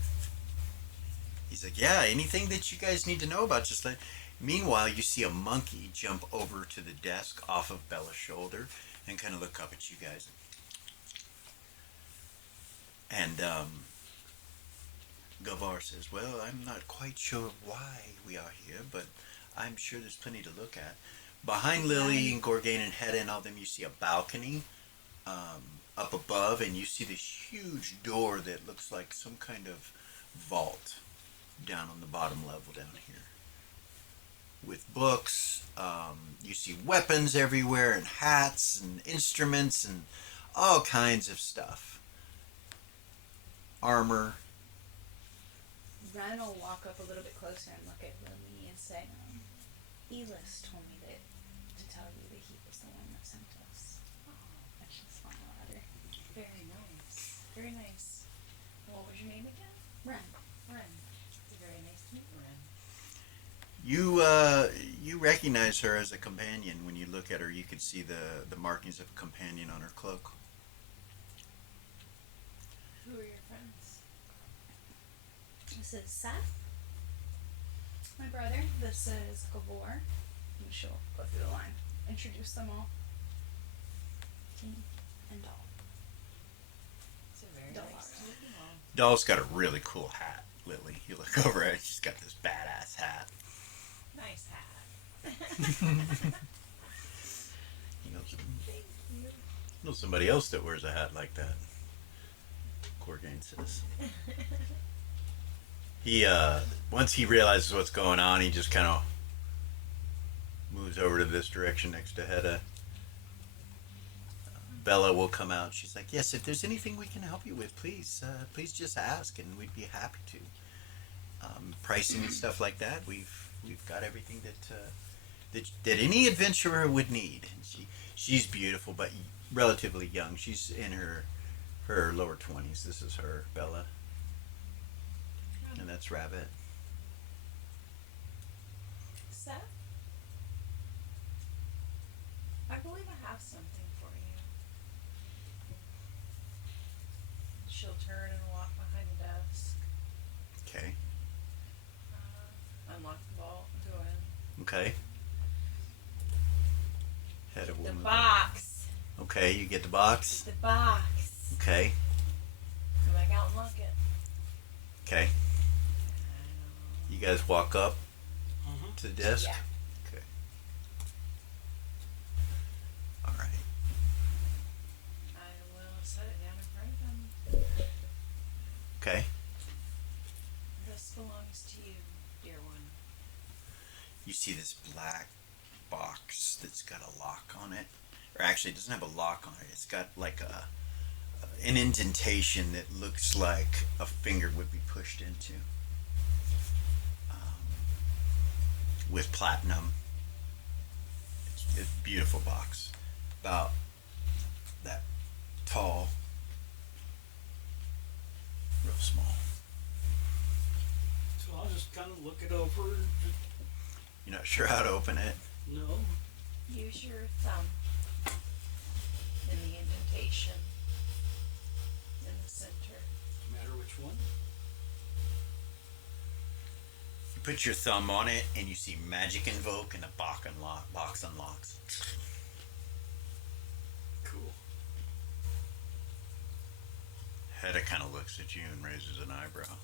He's like, yeah, anything that you guys need to know about, just let... Meanwhile, you see a monkey jump over to the desk off of Bella's shoulder and kind of look up at you guys. And Gavar says, well, I'm not quite sure why we are here, but I'm sure there's plenty to look at. Behind Lily and Gorgain and Hedda and all them, you see a balcony up above, and you see this huge door that looks like some kind of vault down on the bottom level down here. With books, you see weapons everywhere, and hats, and instruments, and all kinds of stuff. Armor. Ren will walk up a little bit closer and look at Lily and say, Elis told me to tell you that he was the one that sent us. And she'll smile at her. Very nice. Very nice. What was your name again? Ren. Ren. It's very nice to meet you, Ren. You recognize her as a companion. When you look at her, you can see the markings of a companion on her cloak. Who are your friends? This is Seth, my brother. This is Gavor. And she'll go through the line. Introduce them all. Team and Doll. It's a very Doll. nice to meet you all. Doll's got a really cool hat, Lily. You look over at her, she's got this badass hat. Nice hat. You know somebody else that wears a hat like that. Gorgain says. He once he realizes what's going on, he just kind of moves over to this direction next to Hedda. Bella will come out. She's like, yes, if there's anything we can help you with, please just ask, and we'd be happy to. Pricing and stuff like that, we've got everything that any adventurer would need. And she's beautiful, but relatively young. She's in her lower 20s. This is her, Bella. And that's Rabbit. Seth? I believe I have something for you. She'll turn and walk behind the desk. Okay. Okay. Head of The woman. box. Okay, you get the box. The box. Okay. Come back out and look it. Okay. You guys walk up Uh-huh. to the desk. Yeah. Okay. All right. I will set it down in front of them. Okay. This belongs to you, dear one. You see this black box that's got a lock on it, or actually it doesn't have a lock on it. It's got like an indentation that looks like a finger would be pushed into, with platinum. It's a beautiful box, about that tall, real small. So I'll just kind of look it over. You're not sure how to open it. No. Use your thumb in the indentation in the center. Matter which one? You put your thumb on it, and you see magic invoke, and the box unlocks. Cool. Hedda kind of looks at you and raises an eyebrow.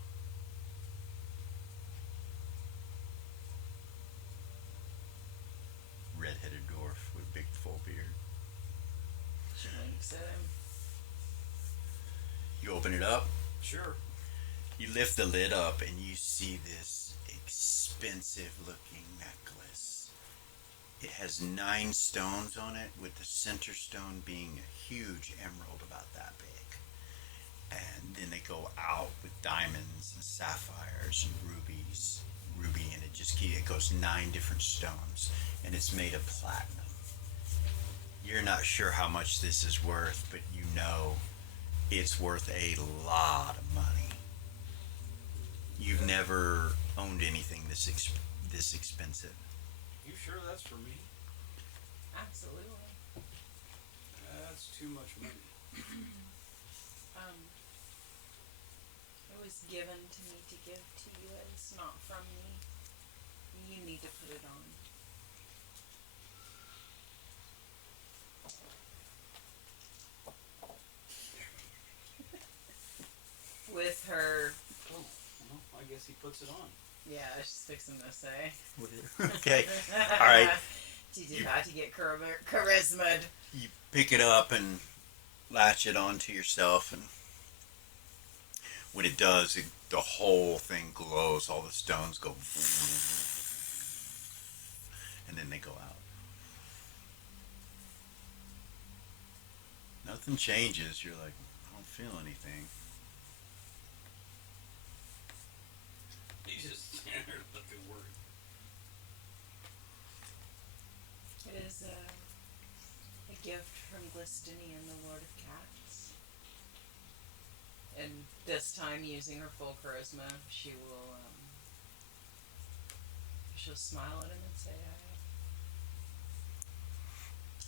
Red-headed dwarf with a big full beard. She winks at him. You open it up. Sure. You lift the lid up, and you see this expensive-looking necklace. It has 9 stones on it, with the center stone being a huge emerald about that big. And then they go out with diamonds and sapphires and rubies, and it goes 9 different stones, and it's made of platinum. You're not sure how much this is worth, but you know it's worth a lot of money. You've never owned anything this expensive. You sure that's for me? Absolutely. That's too much money. It was given to me to give to you. It's not from me. You need to put it on. With her. Oh, well, I guess he puts it on. Yeah, she's fixing to say. Okay. All right. She's about to get charisma'd. You pick it up and latch it onto yourself, and when it does, the whole thing glows. All the stones go, and then they go out. Nothing changes. You're like, I don't feel anything. He's just standing there looking worried. It is a gift from Glistinian, the Lord of Cats. And this time, using her full charisma, she will, she'll smile at him and say,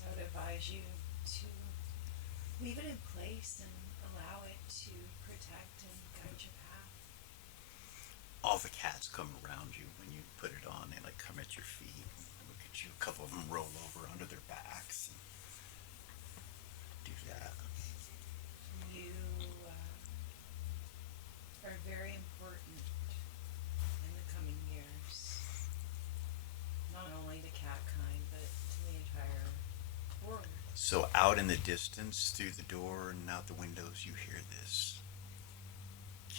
I would advise you to leave it in place and allow it to protect and guide your path. All the cats come around you when you put it on. They like come at your feet and look at you. A couple of them roll over under their backs and do that. You are very important in the coming years. Not only to cat kind, but to the entire world. So out in the distance, through the door and out the windows, you hear this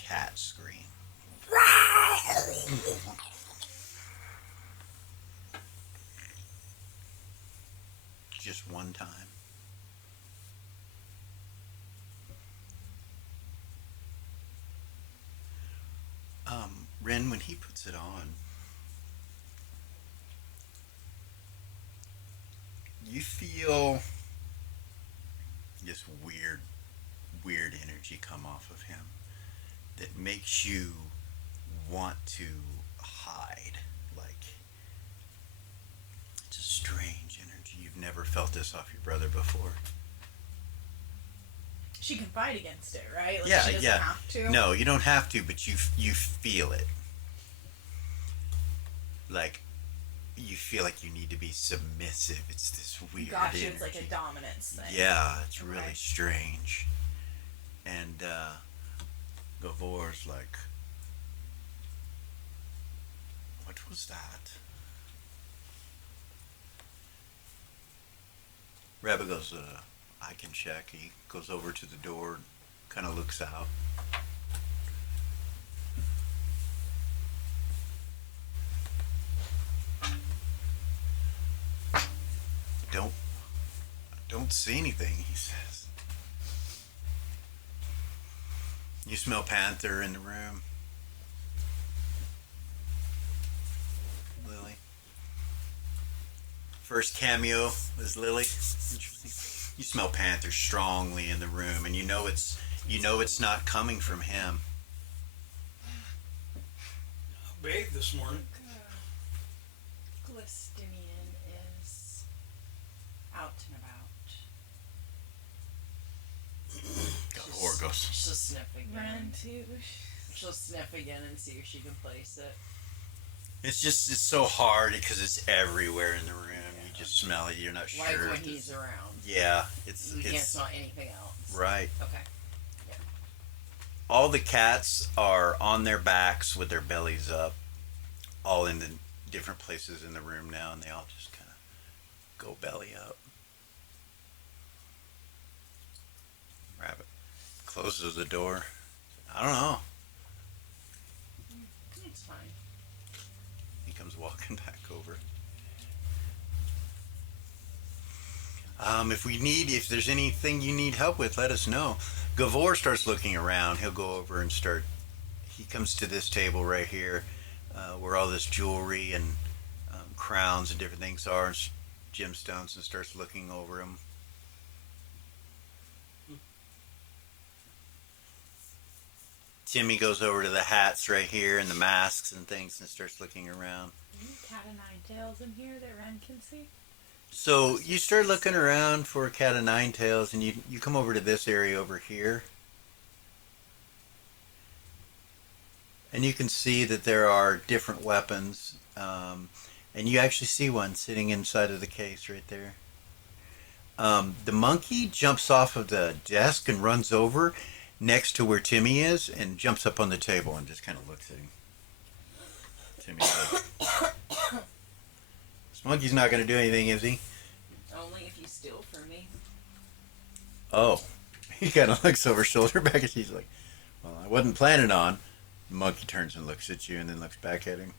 cat scream. Just one time. Ren, when he puts it on, you feel this weird energy come off of him that makes you want to hide. Like, it's a strange energy. You've never felt this off your brother before. She can fight against it, right? Like Yeah, she doesn't yeah. have to. No, you don't have to, but you feel it. Like, you feel like you need to be submissive. It's this weird Gotcha. energy. It's like a dominance thing. Yeah, it's really Okay. strange. And Gavor's like, what was that? Rabbit goes, I can check. He goes over to the door, kind of looks out. Don't see anything, he says. You smell Panther in the room. Lily. First cameo is Lily. Interesting. You smell Panther strongly in the room, and you know it's not coming from him. I bathed this morning. Glistimian is out and about. Gavor goes. She'll sniff again. Run to. She'll sniff again and see if she can place it. It's so hard because it's everywhere in the room. You just smell it. You're not Like sure. when if he's around. Yeah, You it's can't smell anything else. right. Okay. All the cats are on their backs with their bellies up, all in the different places in the room now, and they all just kind of go belly up. Rabbit closes the door. I don't know. It's fine. He comes walking back over. If there's anything you need help with, let us know. Gavor starts looking around. He'll go over and he comes to this table right here, where all this jewelry and crowns and different things are, and gemstones, and starts looking over them. Timmy goes over to the hats right here and the masks and things and starts looking around. Cat of nine tails in here that Ren can see. So you start looking around for a cat of nine tails, and you come over to this area over here. And you can see that there are different weapons. And you actually see one sitting inside of the case right there. The monkey jumps off of the desk and runs over next to where Timmy is and jumps up on the table and just kind of looks at him. Timmy's like, this monkey's not going to do anything, is he? Only if you steal from me. Oh. He kind of looks over his shoulder back and he's like, well, I wasn't planning on. The monkey turns and looks at you and then looks back at him.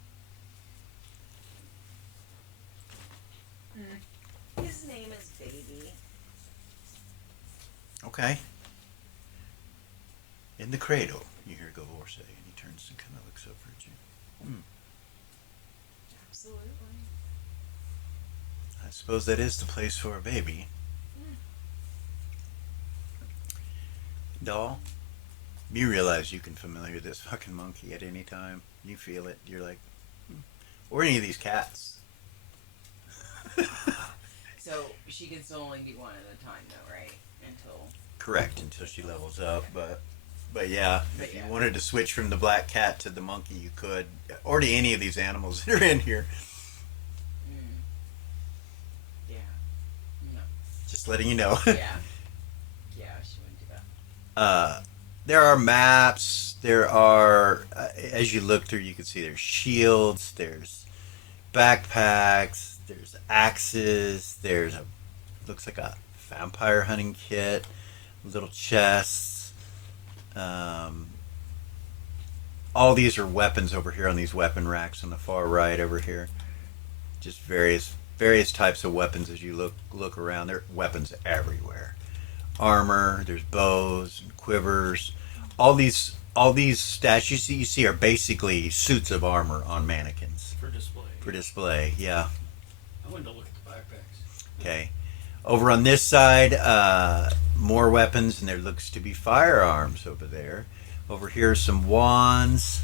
His name is Baby. Okay. In the cradle, you hear Gavor say, and he turns and kind of looks over at you. Absolutely. I suppose that is the place for a baby. Doll, you realize you can familiar this fucking monkey at any time. You feel it. You're like, or any of these cats. So she can still only do one at a time, though, right? Correct, until she levels up. But yeah, if you yeah. wanted to switch from the black cat to the monkey, you could. Or to any of these animals that are in here. Yeah. No. Just letting you know. Yeah. Yeah, she wouldn't do that. There are maps. There are, as you look through, you can see there's shields. There's backpacks. There's axes. There's looks like a vampire hunting kit. Little chests. All these are weapons over here on these weapon racks on the far right over here. Just various types of weapons as you look around. There are weapons everywhere. Armor. There's bows and quivers. All these statues that you see are basically suits of armor on mannequins For display. for display. Yeah. I wanted to look at the backpacks. Okay. Over on this side, more weapons, and there looks to be firearms over there. Over here, some wands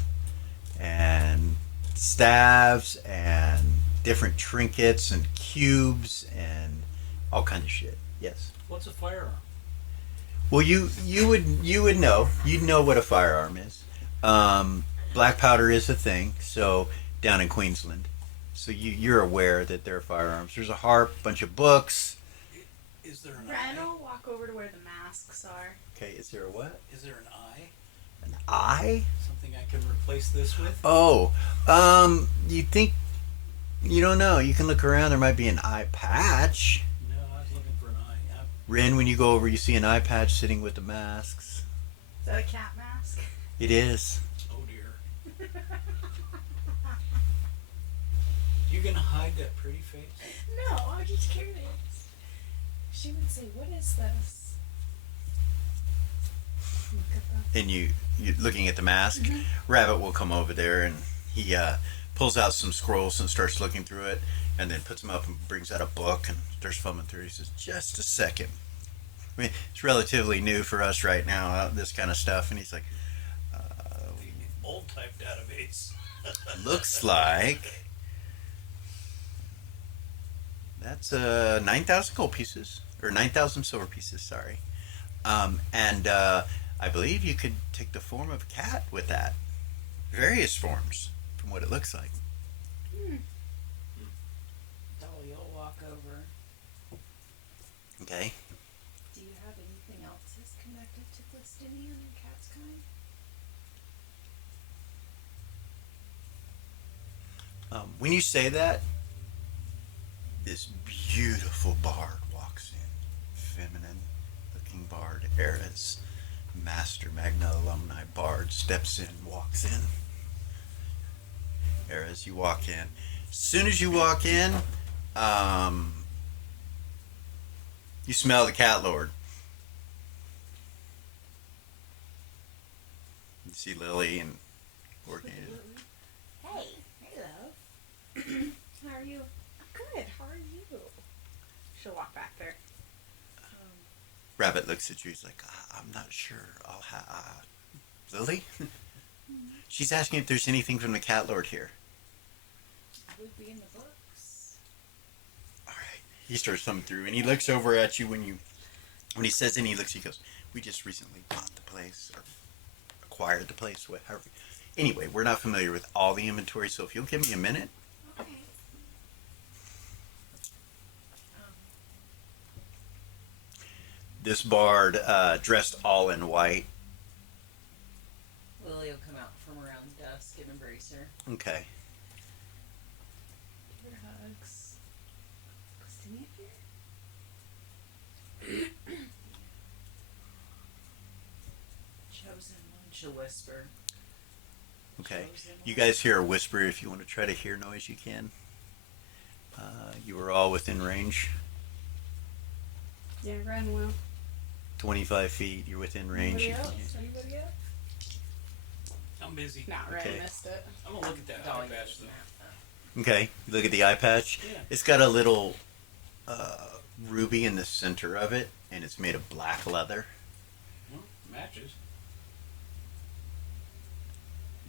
and staves and different trinkets and cubes and all kinds of shit. Yes. What's a firearm? Well, you would know. You'd know what a firearm is. Black powder is a thing. So down in Queensland, So you're aware that there are firearms. There's a harp, bunch of books. Is there an Ren eye? will walk over to where the masks are. Okay, is there a what? Is there an eye? An eye? Something I can replace this with? Oh, you think, you don't know. You can look around. There might be an eye patch. No, I was looking for an eye. Ren, when you go over, you see an eye patch sitting with the masks. Is that a cat mask? It is. Oh dear. You gonna hide that pretty face? No, I'm just curious. She would say, "What is this?" Look at that. And you're looking at the mask. Rabbit will come over there and he pulls out some scrolls and starts looking through it, and then puts them up and brings out a book and starts thumbing through. He says, "Just a second." I mean, it's relatively new for us right now, this kind of stuff. And he's like, Old type database. looks like that's 9,000 gold pieces, or 9,000 silver pieces, sorry. And I believe you could take the form of a cat with that. Various forms, from what it looks like. Dolly will walk over. Okay. Do you have anything else that's connected to Plistinian and Cat's kind? When you say that, this beautiful bard walks in. Feminine looking bard, Eris, Master Magna alumni bard, steps in, walks in. Eris, you walk in. As soon as you walk in, you smell the cat lord. You see Lily and Organ. Hey, hey, love. How are you? I'm good. How are you? She'll walk back there. Rabbit looks at you. He's like, I'm not sure. I'll Lily? She's asking if there's anything from the cat lord here. It would be in the books. All right. He starts thumbing through, and he looks over at you when he says, and he goes, "We just recently bought the place or acquired the place, whatever." Anyway, we're not familiar with all the inventory, so if you'll give me a minute. Okay. This bard, dressed all in white. Lily will come out from around the desk and embrace her. Okay. Give her hugs. Christina here? Chosen one, she'll whisper. Okay. Chosen You one. guys hear a whisper. If you want to try to hear noise, you can. You are all within range. Yeah, Ren will. 25 feet. You're within range. Anybody else? Anybody else? I'm busy. Not Ren Okay. missed it. I'm gonna look at that eye Dolly patch doesn't though. have that. Okay. You look at the eye patch. Yeah. It's got a little ruby in the center of it, and it's made of black leather. Well, matches.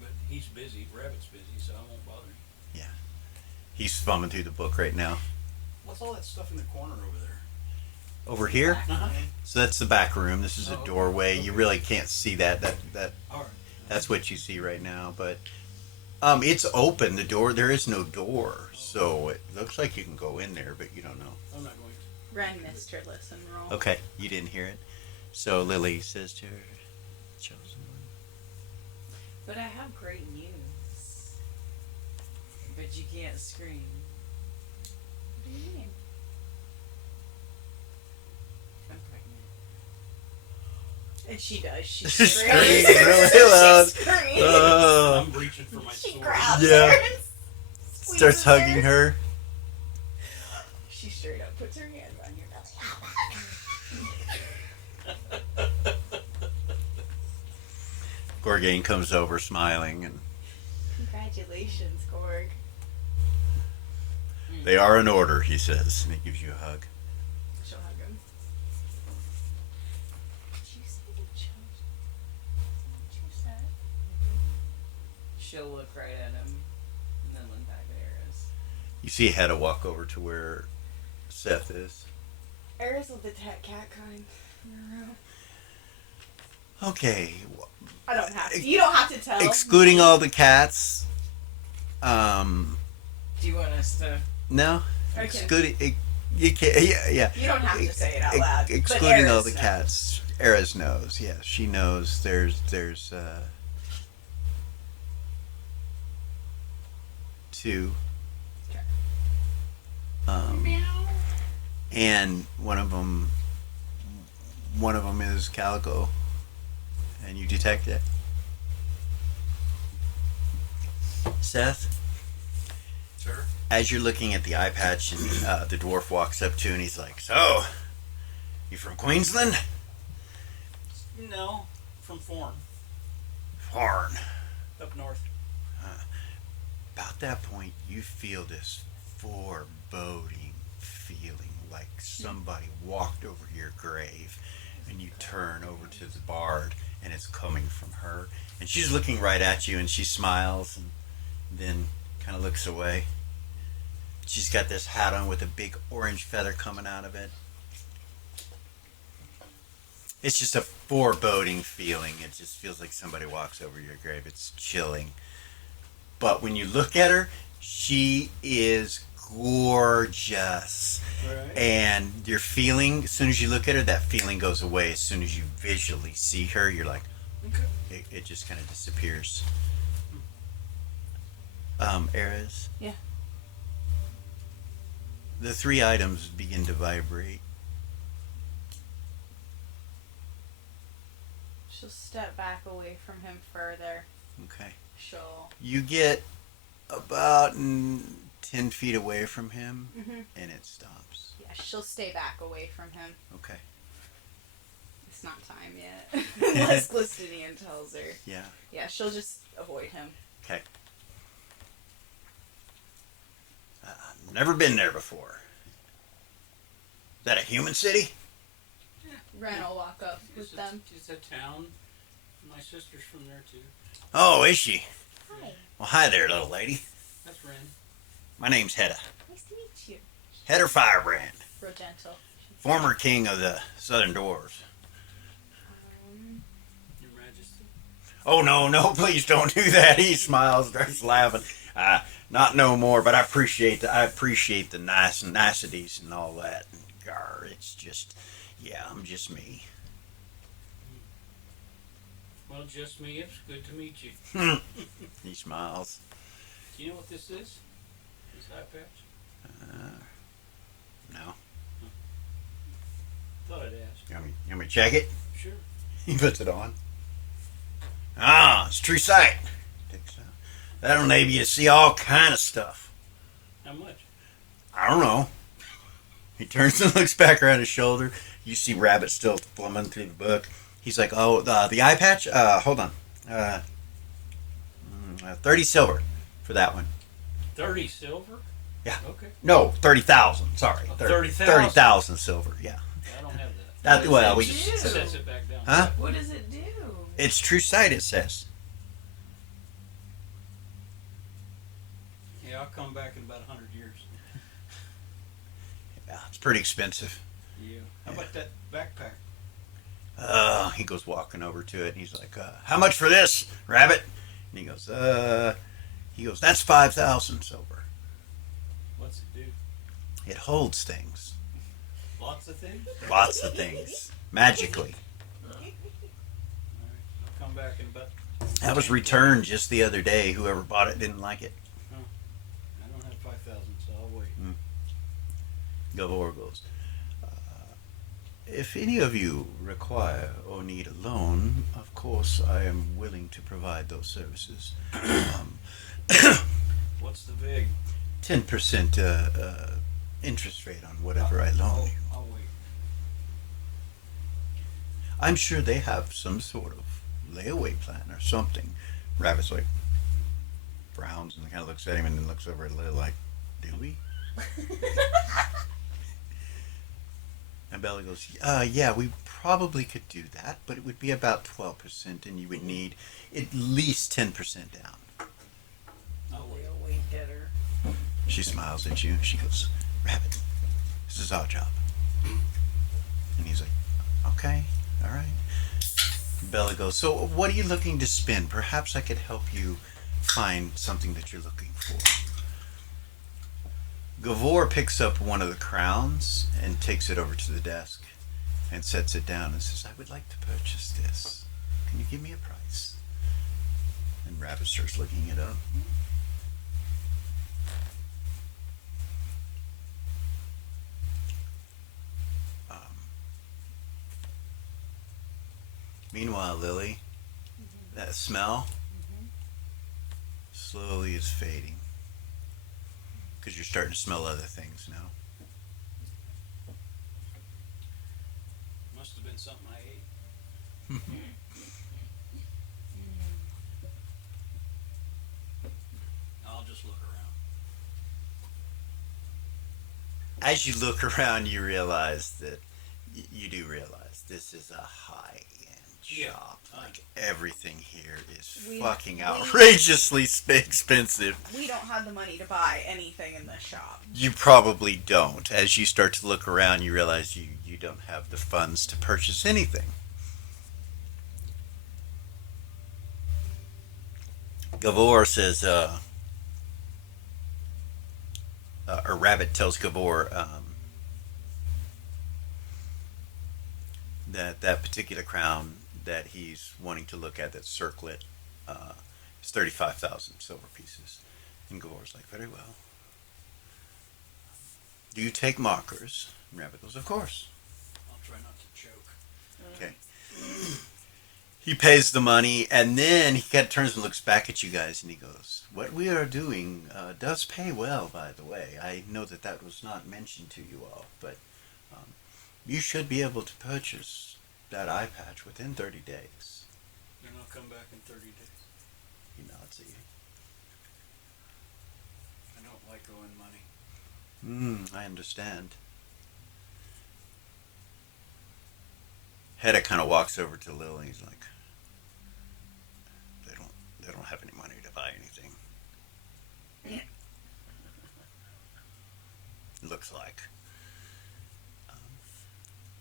But he's busy. Rabbit's busy, so I won't bother him. He's thumbing through the book right now. What's all that stuff in the corner over there? Over here, Uh-huh. so that's the back room. This is a Oh, okay. doorway. You Okay. really can't see that. All right. That's what you see right now. But it's open. The door. There is no door, so it looks like you can go in there, but you don't know. I'm not going to. Ren missed her listen roll. Okay, you didn't hear it. So Lily says to her, "Chosen one." But I have great news. But you can't scream. What do you mean? I'm pregnant. And she does. She She screams. screams really loud. She screams. I'm reaching for my She sword. grabs Yeah. her and Starts squeezes hugging her. She straight up puts her hand on your belly. Gorgain comes over smiling, and Congratulations, Gorg. they are in order, he says, and he gives you a hug. She'll hug him. Did you say the chosen? What you said? She'll look right at him and then look back at Eris. You see Hedda walk over to where Seth is. Eris will detect cat kind in her room. Okay, I don't have to. You don't have to tell. excluding all the cats, Do Do you want us to? No, Okay. excluding you can't. Yeah. You don't have to say it out loud. but Excluding all Eris the knows. cats. Eris knows. Yeah, she knows. There's two. Okay. And one of them is Calico, and you detect it. Seth, Sir? as you're looking at the eye patch, and the dwarf walks up to you, and he's like, "So, you from Queensland?" No, from Foreign, Foreign. up north. About that point, you feel this foreboding feeling like somebody walked over your grave, and you turn over to the bard, and it's coming from her, and she's looking right at you, and she smiles, and then kind of looks away. She's got this hat on with a big orange feather coming out of it. It's just a foreboding feeling. It just feels like somebody walks over your grave. It's chilling. But when you look at her, she is gorgeous. Right. And your feeling, as soon as you look at her, that feeling goes away. As soon as you visually see her, you're like, Okay. it just kind of disappears. Eras? Yeah. The three items begin to vibrate. She'll step back away from him further. Okay. She'll. You get about 10 feet away from him, Mhm. and it stops. Yeah, she'll stay back away from him. Okay. It's not time yet. Unless Glistinian tells her. Yeah. Yeah, she'll just avoid him. Okay. Never been there before. Is that a human city? Ren will walk up with them. It's a town. My sister's from there too. Oh, is she? Hi. Well, hi there, little lady. That's Ren. My name's Hedda. Nice to meet you. Hedda Firebrand, Real gentle. former king of the Southern Dwarves. Your Majesty. Oh, no, please don't do that. He smiles, starts laughing. Not no more, but I appreciate the niceties and all that. Gar, it's just, yeah, I'm just me. Well, just me. It's good to meet you. He smiles. Do you know what this is? This eye patch? No. Thought I'd ask. You want me to check it? Sure. He puts it on. Ah, it's true sight. Takes out. That'll enable you to see all kind of stuff. How much? I don't know. He turns and looks back around his shoulder. You see Rabbit still plumbing through the book. He's like, oh, the eye patch? Hold on. 30 silver for that one. 30 silver? Yeah. Okay. No, 30,000. Sorry. Oh, 30,000 30,000 silver, yeah. I don't have that. That, well, What we, does it do? Sets it back down. huh? What does it do? It's true sight, it says. Yeah, I'll come back in about 100 years. Yeah, it's pretty expensive. Yeah. How about that backpack? He goes walking over to it, and he's like, how much for this, Rabbit? And he goes, that's 5,000 silver. What's it do? It holds things. Lots of things? Lots of things. Magically. Alright. I'll come back in about... That was returned just the other day. Whoever bought it didn't like it. I don't have 5,000, so I'll wait. Gavor goes, if any of you require or need a loan, of course I am willing to provide those services. What's the vig? 10% interest rate on whatever I loan you. I'll wait. I'm sure they have some sort of layaway plan or something. Rabbit's like, frowns and kind of looks at him and then looks over at Lil like, do we? And Bella goes, yeah, we probably could do that, but it would be about 12% and you would need at least 10% down. I'll wait. Real wink at her. She smiles at you. She goes, Rabbit, this is our job. And he's like, okay, all right. Bella goes, so what are you looking to spend? Perhaps I could help you find something that you're looking for. Gavor picks up one of the crowns and takes it over to the desk and sets it down and says, I would like to purchase this. Can you give me a price? And Rabbit starts looking it up. Meanwhile, Lily, that smell slowly is fading because you're starting to smell other things now. Must have been something I ate. I'll just look around. As you look around, you realize that you do realize this is a high-end Yeah. shop. Like everything here is We- fucking we- outrageously expensive. We don't have the money to buy anything in this shop. You probably don't. As you start to look around, you realize you don't have the funds to purchase anything. Gavor says, or Rabbit tells Gavor that particular crown that he's wanting to look at, that circlet, is 35,000 silver pieces. And Gavor's like, very well. Do you take markers? And Rabbit goes, of course. I'll try not to choke. Okay. He pays the money, and then he kind of turns and looks back at you guys, and he goes, what we are doing does pay well, by the way. I know that was not mentioned to you all, but you should be able to purchase that eye patch within 30 days. Then I'll come back in 30 days. He nods at you. I don't like owing money. I understand. Hedda kind of walks over to Lily, and he's like, they don't have any money to buy anything. Looks like.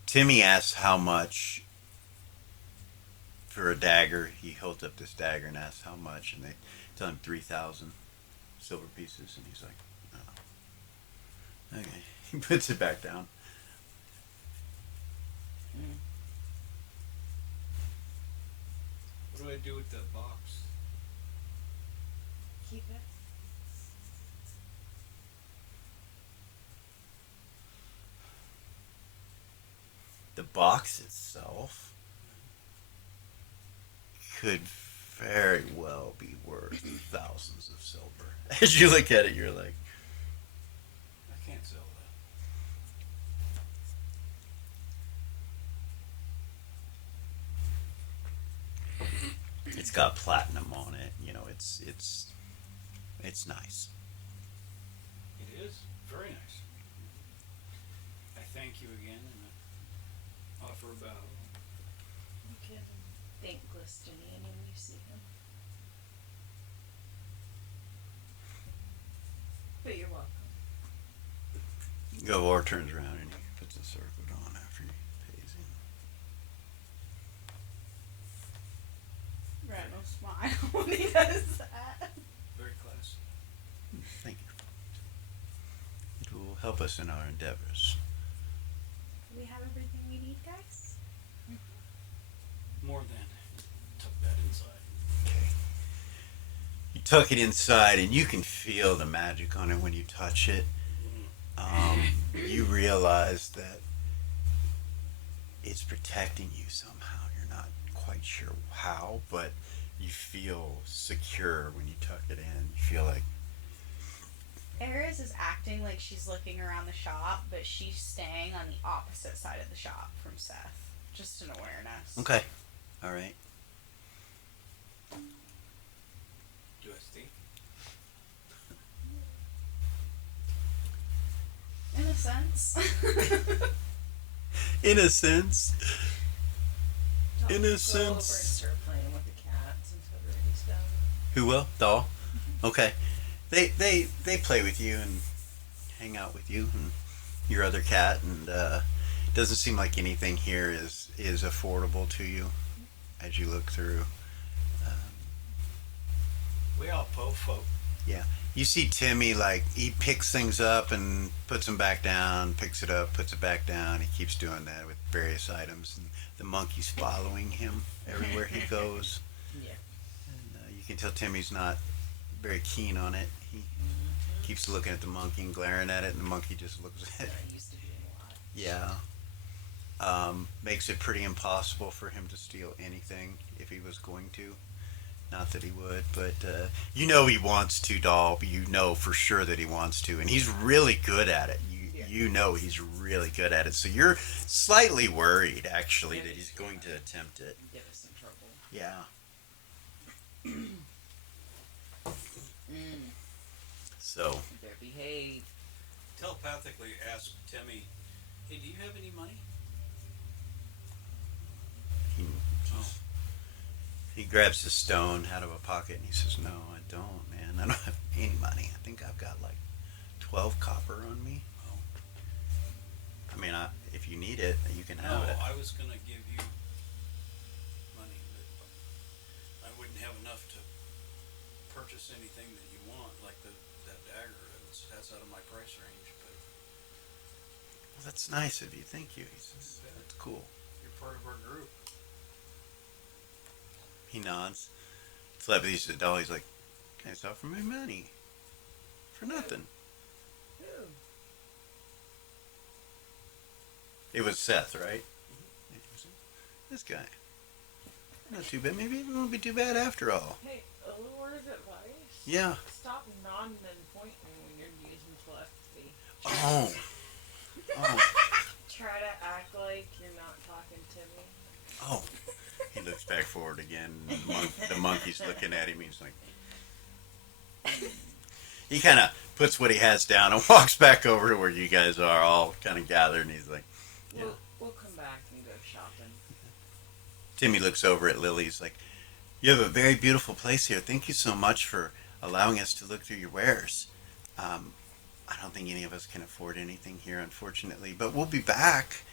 Timmy asks how much for a dagger. He holds up this dagger and asks how much, and they tell him 3,000 silver pieces, and he's like, oh. Okay. He puts it back down. What do I do with that box? Keep it. The box itself could very well be worth thousands of silver. As you look at it, you're like, I can't sell that. it's got platinum on it. You know, it's nice. It is very nice. I thank you again and I offer a bow. You can thank Glistinian when you see him. But you're welcome. Gavor turns around and he puts the circlet on after he pays him. Red will smile when he does that. Very classy. Thank you. It will help us in our endeavors. Do we have everything we need, guys? More than tuck that inside. Okay. You tuck it inside, and you can feel the magic on it when you touch it. You realize that it's protecting you somehow. You're not quite sure how, but you feel secure when you tuck it in. You feel like, Eris is acting like she's looking around the shop, but she's staying on the opposite side of the shop from Seth. Just an awareness. okay, all right. Do I stink? In a sense. In a sense. Don't In a go over and sense. start playing with the cats until Rudy's done. Who will? Doll? Okay. They play with you and hang out with you and your other cat, and doesn't seem like anything here is affordable to you as you look through. We all po folk. Yeah. You see Timmy, like, he picks things up and puts them back down, picks it up, puts it back down. He keeps doing that with various items. And the monkey's following him everywhere he goes. Yeah. And you can tell Timmy's not very keen on it. He keeps looking at the monkey and glaring at it, and the monkey just looks at it. That used to be a lot. Yeah. Makes it pretty impossible for him to steal anything if he was going to. Not that he would, but you know he wants to, doll. But you know for sure that he wants to, and he's really good at it. You know he's really good at it. So you're slightly worried, actually, that he's going to attempt it. Get us in trouble. Yeah. So You better behave. Telepathically ask Timmy, hey, do you have any money? he just, he grabs the stone out of a pocket and he says, "No, I don't, man. I don't have any money. I think I've got like 12 copper on me. Oh. I mean, if you need it, you can No, have it." I was going to give you money, but I wouldn't have enough to purchase anything that you want, like that dagger. That's out of my price range, but Well, that's nice of you. Thank you. He says, "That's cool." you're part of our group. He nods. Telepathy's the doll. He's like, "Can I offer me money for nothing?" Ooh. It was Seth, right? This guy. Not too bad. Maybe it won't be too bad after all. Hey, a little word of advice. Yeah. Stop nodding and pointing when you're using telepathy. Oh. Oh. Try to act like you're not talking to me. Oh. He looks back forward again. The monkey's looking at him. He's like, he kind of puts what he has down and walks back over to where you guys are all kind of gathered. And he's like, yeah. We'll come back and go shopping. Timmy looks over at Lily. He's like, "You have a very beautiful place here. Thank you so much for allowing us to look through your wares. I don't think any of us can afford anything here, unfortunately, but we'll be back.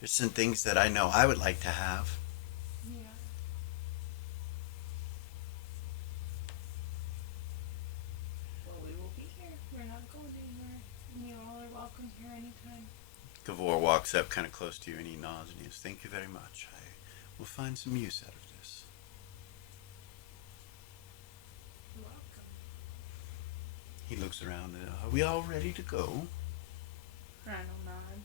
There's some things that I know I would like to have." Yeah. Well, we will be here. We're not going anywhere. And you all are welcome here anytime. Gavor walks up kind of close to you and he nods and he says, "Thank you very much. I will find some use out of this." You're welcome. He looks around. "Are we all ready to go?" Randall nod.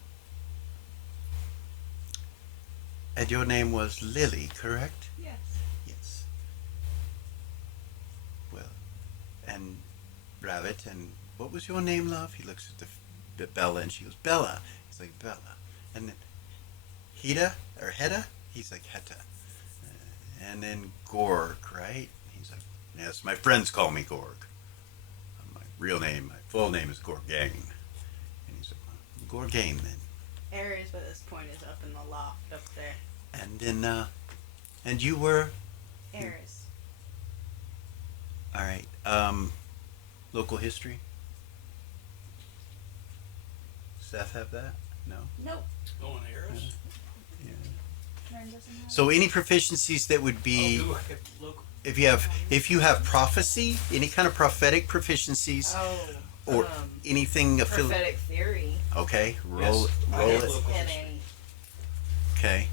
And your name was Lily, correct? Yes. Yes. Well, and Rabbit, and what was your name, love? He looks at the Bella, and she goes, "Bella." He's like, "Bella." And then Heta, or Heta? He's like, "Heta." And then Gorg, right? He's like, "Yes, my friends call me Gorg. My real name, my full name is Gorgain." And he's like, "Well, Gorgain, then." Ares by this point is up in the loft up there. And then, and you were? Ares. All right. Local history? Seth have that? No? Nope. Oh, and Eris? Yeah. Ren doesn't have So any proficiencies that would be, Oh, I have local. if you have prophecy, any kind of prophetic proficiencies, Oh. or anything affiliated. Prophetic theory. Okay, roll Yes, I have it. local And history. Okay.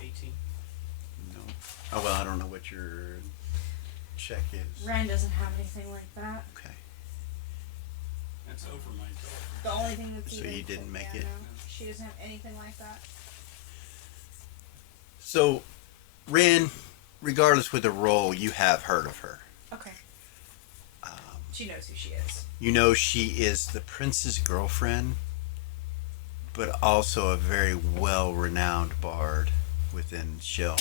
18. No. Oh well, I don't know what your check is. Ren doesn't have anything like that. Okay. That's over my door. The only thing that's So even you didn't make yeah, it? no, she doesn't have anything like that. So, Ren, regardless with the role, you have heard of her. Okay. She knows who she is. You know she is the prince's girlfriend, but also a very well-renowned bard within Shell.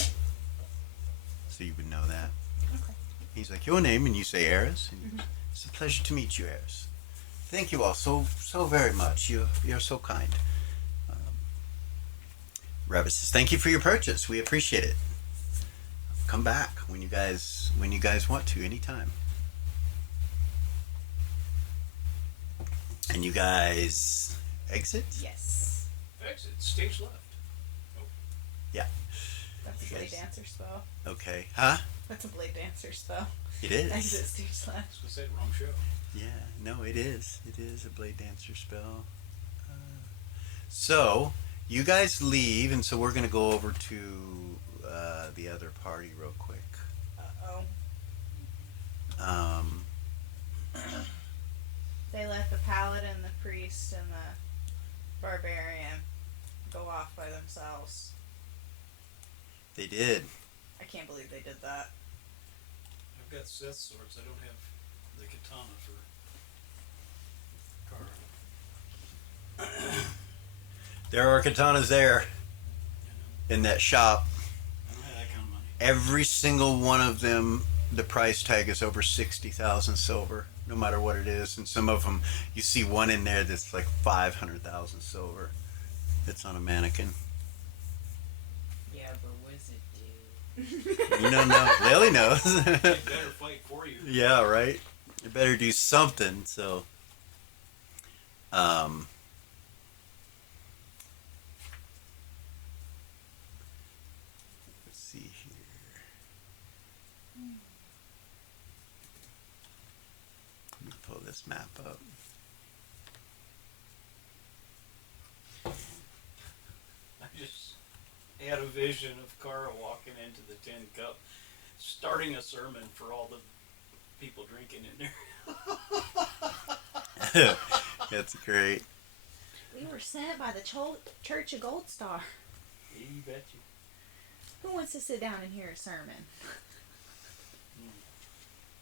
So you would know that. Okay. He's like, "Your name?" And you say Eris. And It's a pleasure to meet you, Eris. Thank you all so very much. You're so kind. Rabbit says, "Thank you for your purchase. We appreciate it. Come back when you guys want to, anytime." And you guys exit? Yes. Exit, stage left. Yeah. That's a You blade guys- dancer spell. Okay. Huh? That's a blade dancer spell. It is. Exit stage slash. I was gonna say the wrong show. Yeah, no, it is. It is a blade dancer spell. So, you guys leave, and so we're going to go over to the other party real quick. Uh-oh. Um, They let the paladin, the priest, and the barbarian go off by themselves. they did. I can't believe they did that. I've got Seth swords. I don't have the katana for Kara. There are katanas there You in that shop. know, I don't have that kind of money. Every single one of them, the price tag is over 60,000 silver, no matter what it is. And some of them, you see one in there that's like 500,000 silver. That's on a mannequin. Yeah, but what does it do? You don't know. Lily knows. They better fight for you. Yeah, right. You better do something. So, let's see here. Let me pull this map up. I just had a vision of Kara walking into the Tin Cup, starting a sermon for all the people drinking in there. That's great. We were sent by the Church of Gold Star. You bet you. Who wants to sit down and hear a sermon?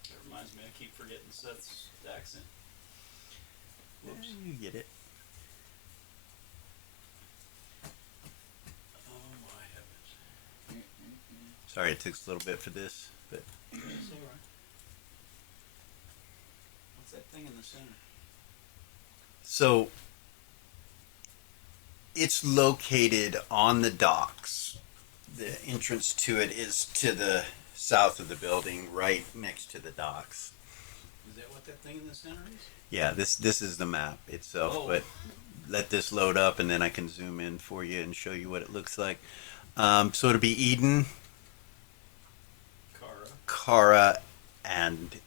That reminds me, I keep forgetting Seth's accent. Whoops. You get it. Oh my heavens. Sorry, it took a little bit for this, but It's alright. What's that thing in the center? so it's located on the docks. The entrance to it is to the south of the building, right next to the docks. Is that what that thing in the center is? Yeah, this is the map itself, Oh. but let this load up and then I can zoom in for you and show you what it looks like. So it'll be Eden, Kara. Kara, and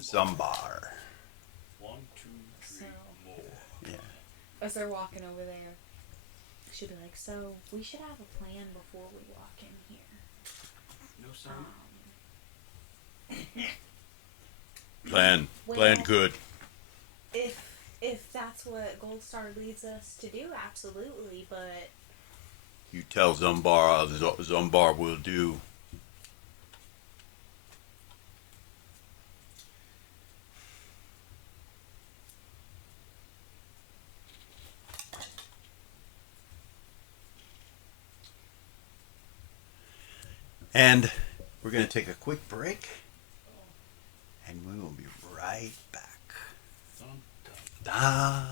Zumbar. Zumbar. 1, 2, 3, So- more. Yeah. As they're walking over there, she'll be like, so we should have a plan before we walk in here. No sermon? Plan Well- good. If that's what Gold Star leads us to do, absolutely, but You tell Zumbar, Zumbar will do. And we're going to take a quick break, and we will be right back. Dun, dun. Da.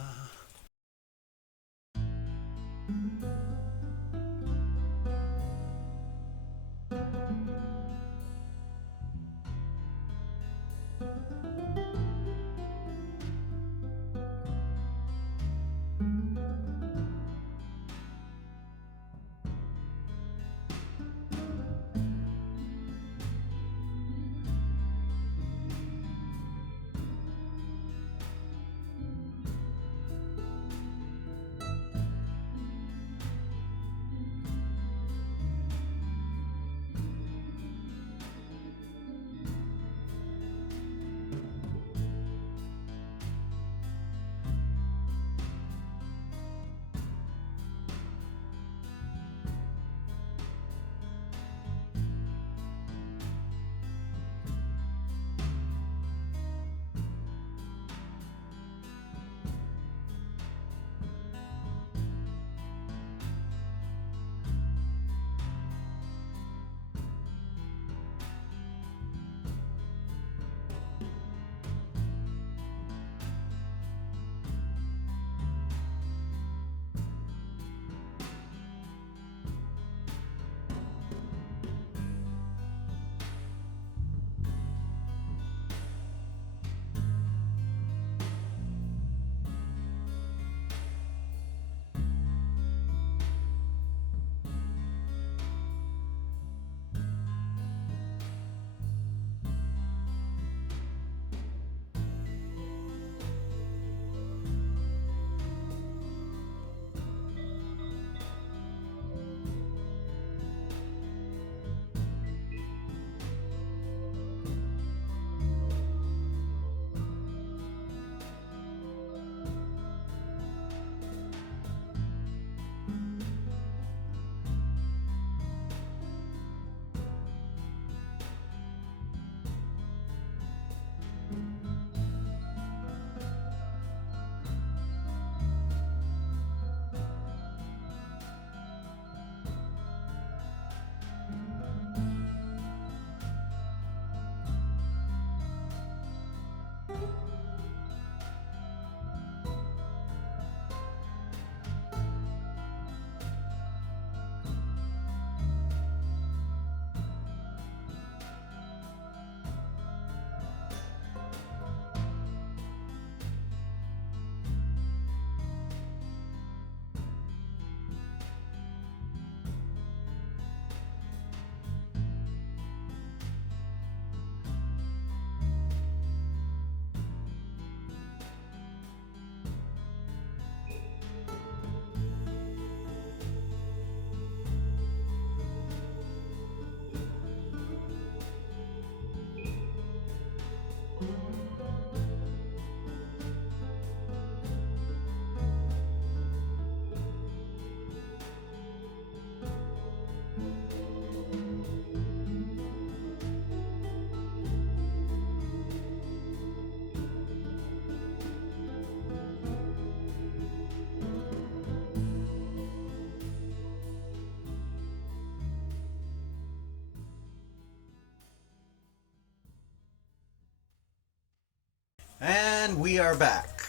And we are back.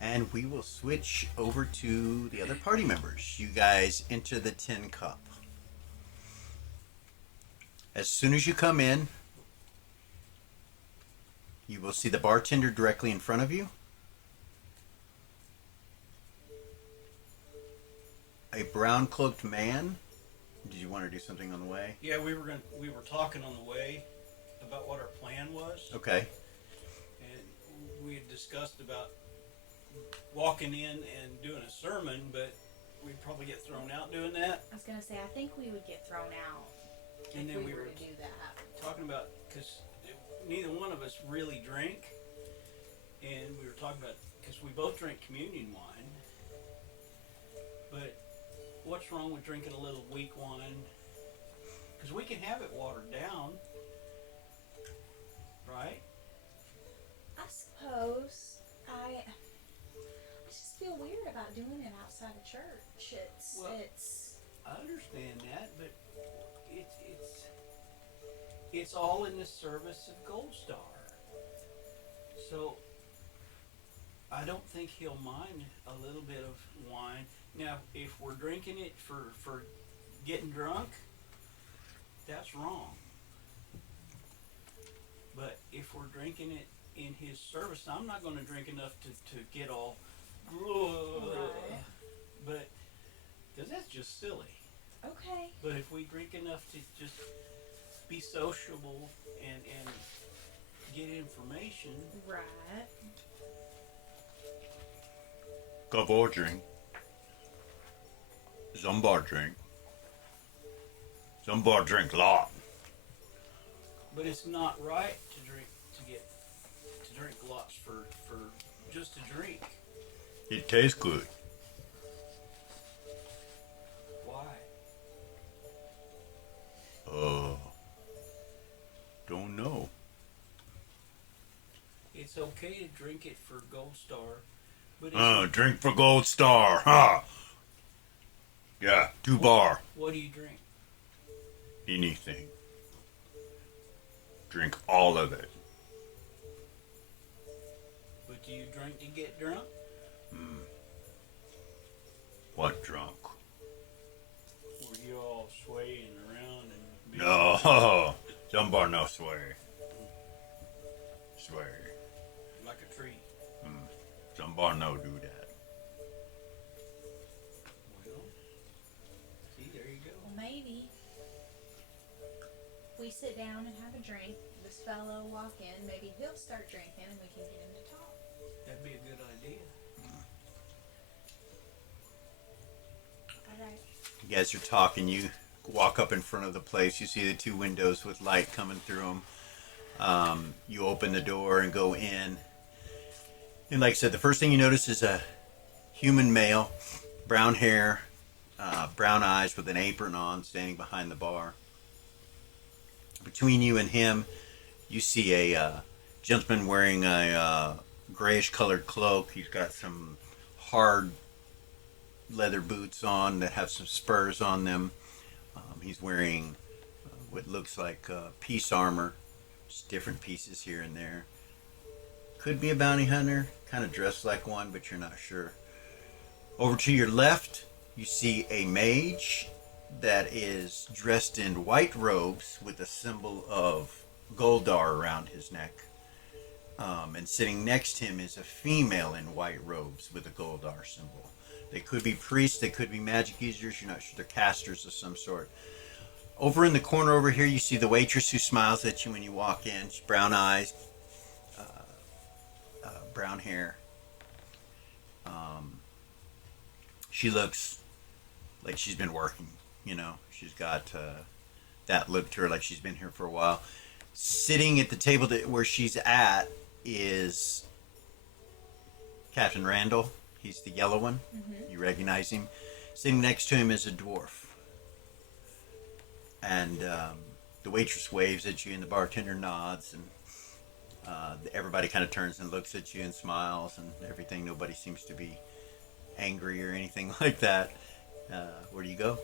And we will switch over to the other party members. You guys enter the Tin Cup. As soon as you come in, you will see the bartender directly in front of you. A brown-cloaked man. Did you want to do something on the way? Yeah, we were talking on the way about what our plan was, Okay. and we had discussed about walking in and doing a sermon, but we'd probably get thrown out doing that. I was gonna say, I think we would get thrown out And if then we we were were to do that. talking about, because neither one of us really drink, and we were talking about, because we both drink communion wine, but what's wrong with drinking a little weak wine? Because we can have it watered down, right? I suppose I just feel weird about doing it outside of church. It's I understand that, but it's all in the service of Gold Star. So I don't think he'll mind a little bit of wine. Now, if we're drinking it for getting drunk, that's wrong. But if we're drinking it in his service, I'm not going to drink enough to get all, Right. but because that's just silly. okay. But if we drink enough to just be sociable and get information, Right. Couple drink. Some bar drink. Some bar drink a lot. but it's not right to drink lots for just to drink. It tastes good. Why? Don't know. It's okay to drink it for Gold Star, but it's, Drink for Gold Star, huh? Yeah, 2 bar. what do you drink? Anything. Drink all of it. But do you drink to get drunk? What drunk? Were you all swaying around and being No, some bar no sway. Sway. like a tree? Some bar no do that. Well, see, there you go. Well, maybe we sit down and have a drink. This fellow walk in. Maybe he'll start drinking, and we can get him to talk. That'd be a good idea. All right. You guys are talking. You walk up in front of the place. You see the 2 windows with light coming through them. You open the door and go in. And like I said, the first thing you notice is a human male, brown hair, brown eyes with an apron on, standing behind the bar. Between you and him, you see a gentleman wearing a grayish colored cloak. He's got some hard leather boots on that have some spurs on them. He's wearing what looks like piece armor, just different pieces here and there. Could be a bounty hunter, kind of dressed like one, but you're not sure. Over to your left, you see a mage that is dressed in white robes with a symbol of Goldar around his neck. And sitting next to him is a female in white robes with a Goldar symbol. They could be priests, they could be magic users, you're not sure. They're casters of some sort. Over in the corner over here, you see the waitress who smiles at you when you walk in. She's brown eyes, brown hair. She looks like she's been working, you know. She's got that look to her, like she's been here for a while. Sitting at the table where she's at is Captain Randall. He's the yellow one. Mm-hmm. You recognize him. Sitting next to him is a dwarf. And the waitress waves at you and the bartender nods, and everybody kind of turns and looks at you and smiles and everything. Nobody seems to be angry or anything like that. Where do you go?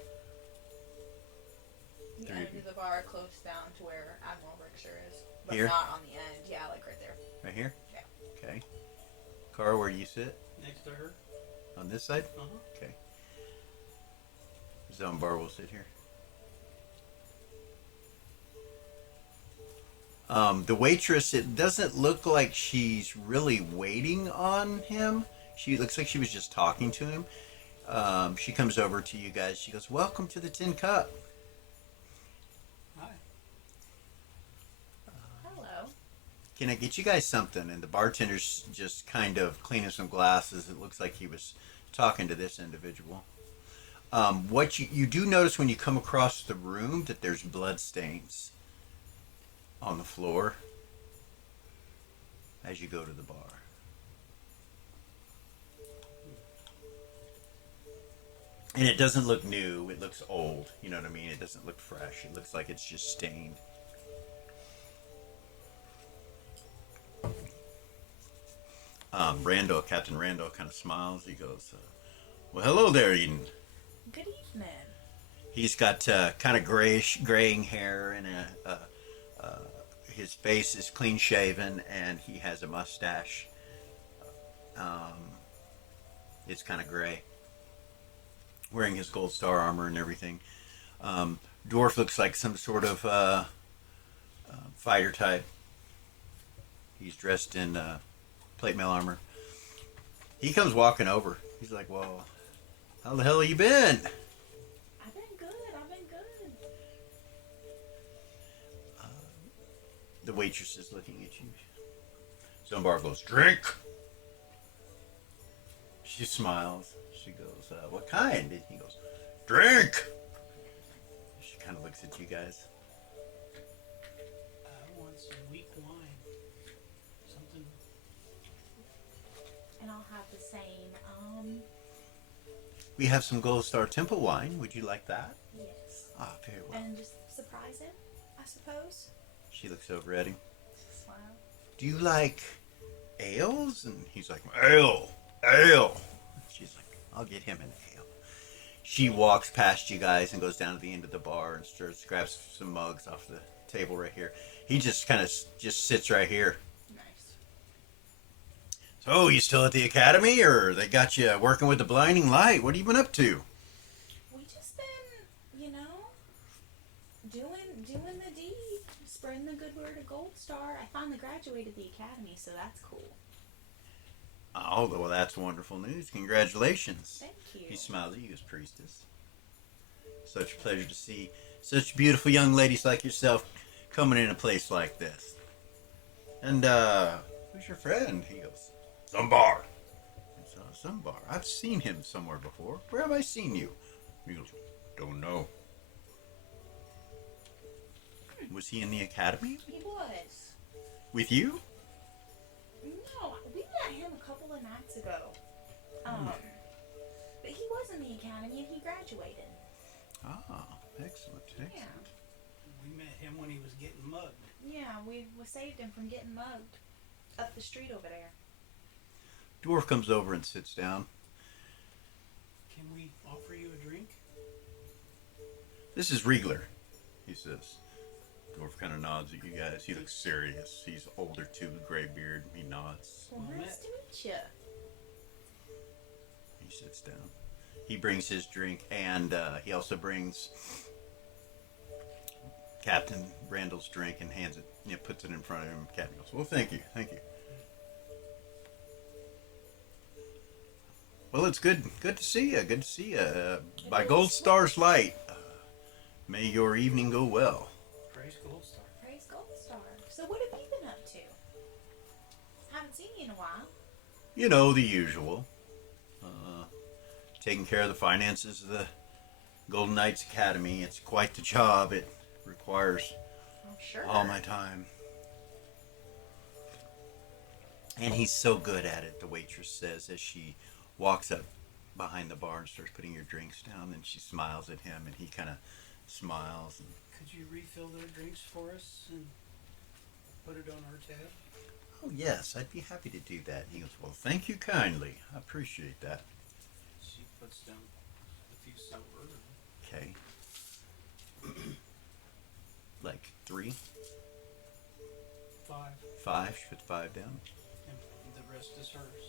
You Three enter of you. the bar close down to where Admiral Richter is. But Here? not on the end. Yeah, like right there. Right here? Yeah. Okay. Cara, where do you sit? Next to her. On this side? Uh-huh. Okay. Zombar will sit here. The waitress, it doesn't look like she's really waiting on him. She looks like she was just talking to him. She comes over to you guys. She goes, "Welcome to the Tin Cup. Hi. Hello. Can I get you guys something?" And the bartender's just kind of cleaning some glasses. It looks like he was talking to this individual. What you do notice when you come across the room that there's blood stains on the floor as you go to the bar. And it doesn't look new. It looks old. You know what I mean? It doesn't look fresh. It looks like it's just stained. Captain Randall kind of smiles. He goes, "Well, hello there, Eden." Good evening. He's got kind of graying hair, and his face is clean shaven, and he has a mustache. It's kind of gray. Wearing his gold star armor and everything. Dwarf looks like some sort of fighter type. He's dressed in plate mail armor. He comes walking over. He's like, "Well, how the hell have you been?" I've been good. The waitress is looking at you. Zombar goes, "Drink." She smiles. She goes, "What kind?" And he goes, "Drink." She kind of looks at you guys. I want some weak wine. Something. And I'll have the same. We have some Gold Star Temple wine. Would you like that? Yes. Ah, very well. And just surprise him, I suppose. She looks over at him. Smile. "Do you like ales?" And he's like, "Ale, ale." She's like, "I'll get him an ale." She walks past you guys and goes down to the end of the bar and grabs some mugs off the table right here. He just kind of just sits right here. Nice. "So, you still at the academy, or they got you working with the blinding light? What have you been up to?" We just been, doing the deed, spreading the good word of Gold Star. I finally graduated the academy, so that's cool. "Oh, well, that's wonderful news. Congratulations." Thank you. He smiles at you as priestess. Such a pleasure to see such beautiful young ladies like yourself coming in a place like this. "And, who's your friend?" He goes, "Zombar." It's Zombar. I've seen him somewhere before. Where have I seen you? He goes, "Don't know." "Was he in the academy He was. with you?" No, we met him a couple of nights ago. But he was in the academy and he graduated. Ah, excellent, excellent. Yeah. We met him when he was getting mugged. Yeah, we saved him from getting mugged up the street over there. Dwarf comes over and sits down. Can we offer you a drink? "This is Riegler," he says. Dwarf kind of nods at you guys. He looks serious. He's older too, gray beard. He nods. Well, Well, nice to meet you. He sits down. He brings his drink, and he also brings Captain Randall's drink and hands it, puts it in front of him. Captain goes, "Well, thank you, thank you." "Well, it's good to see you. Good to see you. By Gold Star's light, may your evening go well." Praise Gold Star. Praise Gold Star. So what have you been up to? Haven't seen you in a while. You know, the usual. Taking care of the finances of the Golden Knights Academy. It's quite the job. It requires I'm sure. all my time. And he's so good at it, the waitress says as she walks up behind the bar and starts putting your drinks down. And she smiles at him, and he kind of smiles. And, Could you refill their drinks for us and put it on our tab? "Oh, yes, I'd be happy to do that." And he goes, "Well, thank you kindly. I appreciate that." She puts down a few silver. Okay. 5. She put 5 down. And the rest is hers.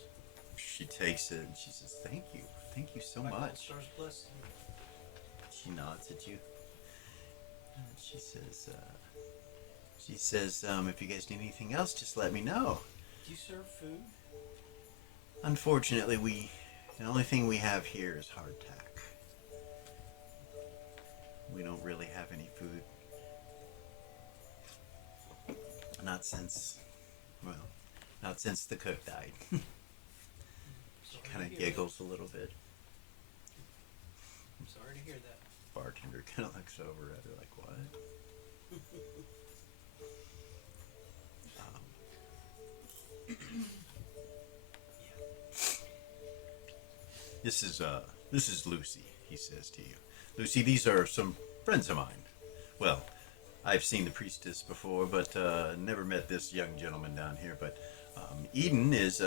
She takes it and she says, "Thank you. Thank you so My gold much." star's blessing. She nods at you. And she says, "If you guys need anything else, just let me know." Do you serve food? Unfortunately, the only thing we have here is hardtack. We don't really have any food. Not since the cook died. She Sorry kind to of hear giggles a little bit. that. I'm sorry to hear that. Bartender kind of looks over at her like, "What?" This is Lucy, he says to you. "Lucy, these are some friends of mine. Well, I've seen the priestess before, but never met this young gentleman down here. But Eden is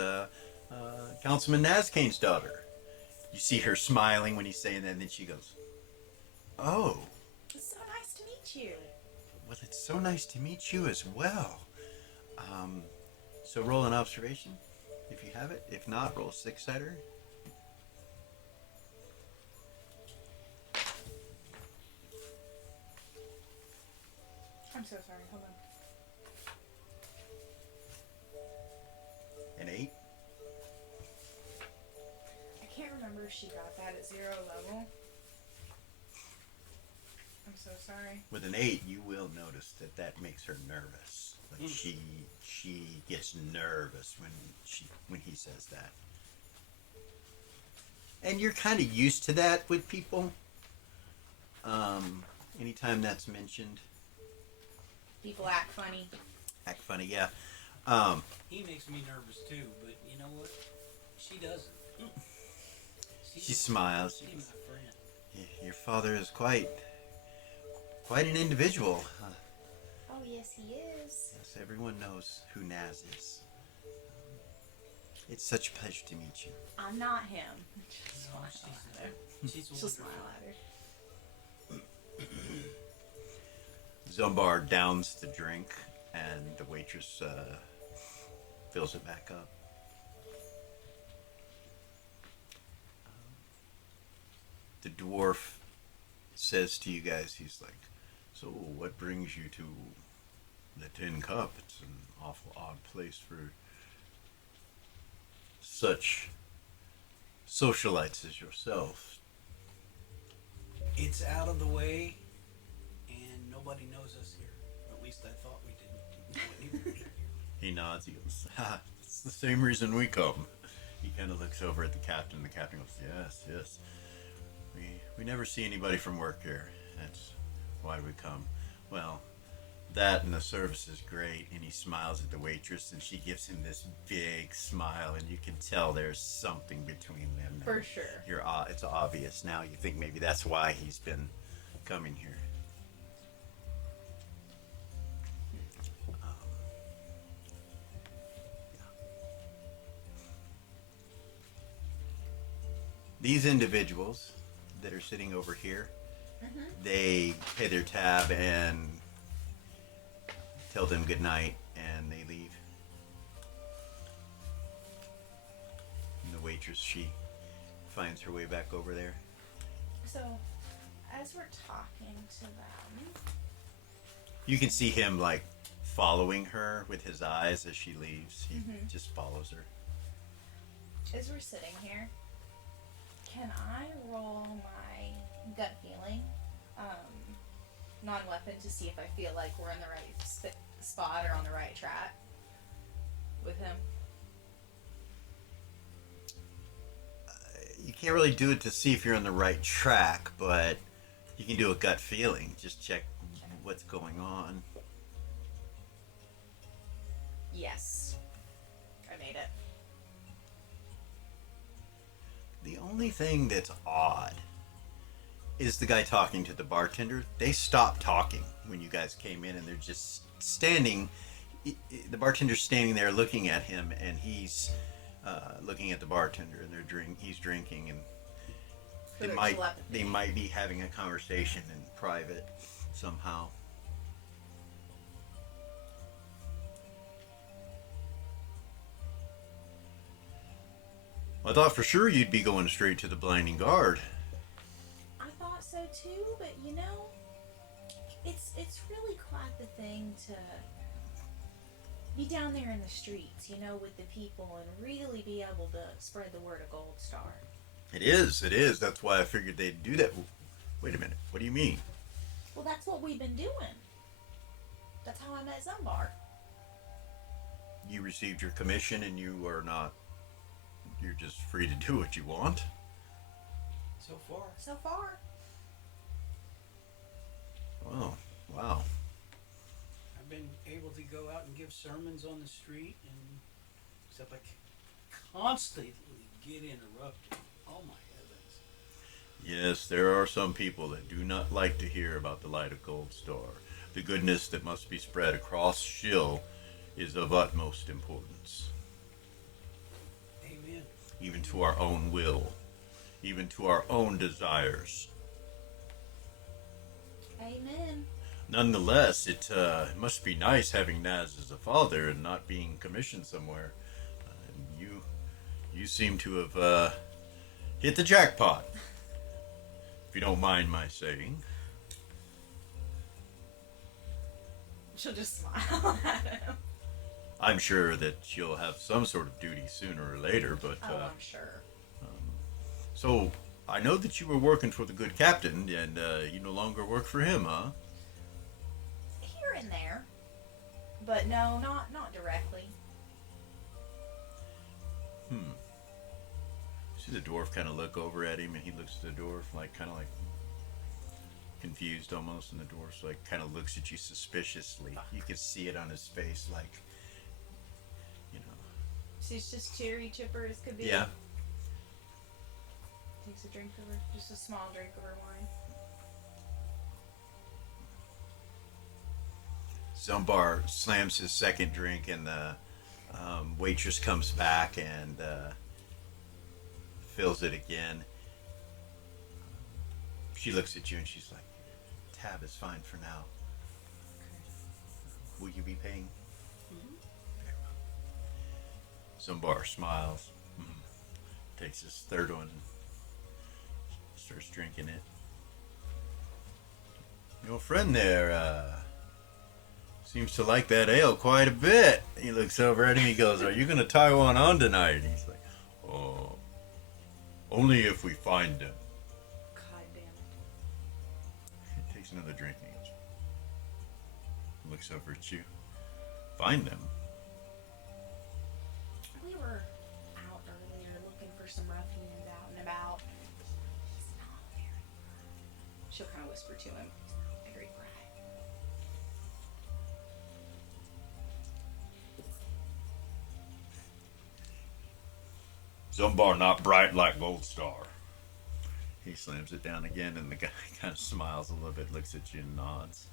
Councilman Nazcane's daughter." You see her smiling when he's saying that, and then she goes, "Oh, It's so nice to meet you. well, it's so nice to meet you as well." So roll an observation, if you have it. If not, roll a 6-sider. I'm so sorry. Hold on. An 8. I can't remember if she got that at 0 level. I'm so sorry. With an 8, you will notice that makes her nervous. Like she gets nervous when he says that. And you're kind of used to that with people. Anytime that's mentioned, People act funny. act funny. Yeah. He makes me nervous too, but you know what? She doesn't. She smiles. She's my friend. Your father is quite an individual. Oh, yes, he is. Yes, everyone knows who Naz is. It's such a pleasure to meet you. I'm not him. Just No, smile she's at her. She's She'll wonderful. smile at her. Zombar downs the drink, and the waitress fills it back up. The dwarf says to you guys, he's like, "So, what brings you to the Tin Cup? It's an awful odd place for such socialites as yourself." It's out of the way, and nobody knows us here. At least I thought we didn't. He nods. He goes, "Ha, it's the same reason we come." He kind of looks over at the captain. The captain goes, "Yes, yes. We never see anybody from work here. That's why we come." "Well, that and the service is great." And he smiles at the waitress, and she gives him this big smile, and you can tell there's something between them. For sure. It's obvious now. You think maybe that's why he's been coming here. These individuals that are sitting over here, they pay their tab and tell them good night, and they leave. And the waitress, she finds her way back over there. So, as we're talking to them, You can see him like following her with his eyes as she leaves. He just follows her. as we're sitting here, can I roll my gut feeling, non-weapon, to see if I feel like we're in the right spot or on the right track with him? You can't really do it to see if you're on the right track, but you can do a gut feeling. Just check what's going on. Yes. I made it. The only thing that's odd is the guy talking to the bartender. They stopped talking when you guys came in, and they're just standing. The bartender's standing there looking at him, and he's looking at the bartender, and he's drinking, and For their telepathy. they might be having a conversation in private somehow. I thought for sure you'd be going straight to the blinding guard. I thought so too, but you know, it's really quite the thing to be down there in the streets, you know, with the people and really be able to spread the word of Gold Star. It is, it is. That's why I figured they'd do that. Wait a minute, what do you mean? Well, that's what we've been doing. That's how I met Zumbar. You received your commission and you are not, you're just free to do what you want? So far. So far. Oh, wow. I've been able to go out and give sermons on the street, and except I constantly get interrupted. Oh my heavens. Yes, there are some people that do not like to hear about the light of Gold Star. The goodness that must be spread across Shill is of utmost importance. Amen. Even to our own will, even to our own desires. Amen. Nonetheless, it must be nice having Naz as a father and not being commissioned somewhere. And you seem to have hit the jackpot, if you don't mind my saying. She'll just smile at him. I'm sure that you'll have some sort of duty sooner or later, but Oh, I'm sure. so I know that you were working for the good captain, and you no longer work for him, huh? Here and there. But no, not directly. See the dwarf kind of look over at him, and he looks at the dwarf kind of like confused almost, and the dwarf like kind of looks at you suspiciously. You can see it on his face, like, you know. She's just cheery, chipper as could be. Yeah. Takes a drink of her, just a small drink of her wine. Zumbar slams his second drink, and the waitress comes back and fills it again. She looks at you and she's like, "Tab is fine for now. Will you be paying?" Very well. Zumbar smiles, takes his third one, and starts drinking it. Your friend there seems to like that ale quite a bit. He looks over at him, he goes, "Are you going to tie one on tonight?" And he's like, "Oh, only if we find them." God damn it. He takes another drink and he goes, looks over at you. "Find them?" We were out earlier looking for some ruffians out and about. It's not very bright. She'll kind of whisper to him. It's not very bright. Zumbar not bright like Gold Star. He slams it down again, and the guy kind of smiles a little bit, looks at you and nods.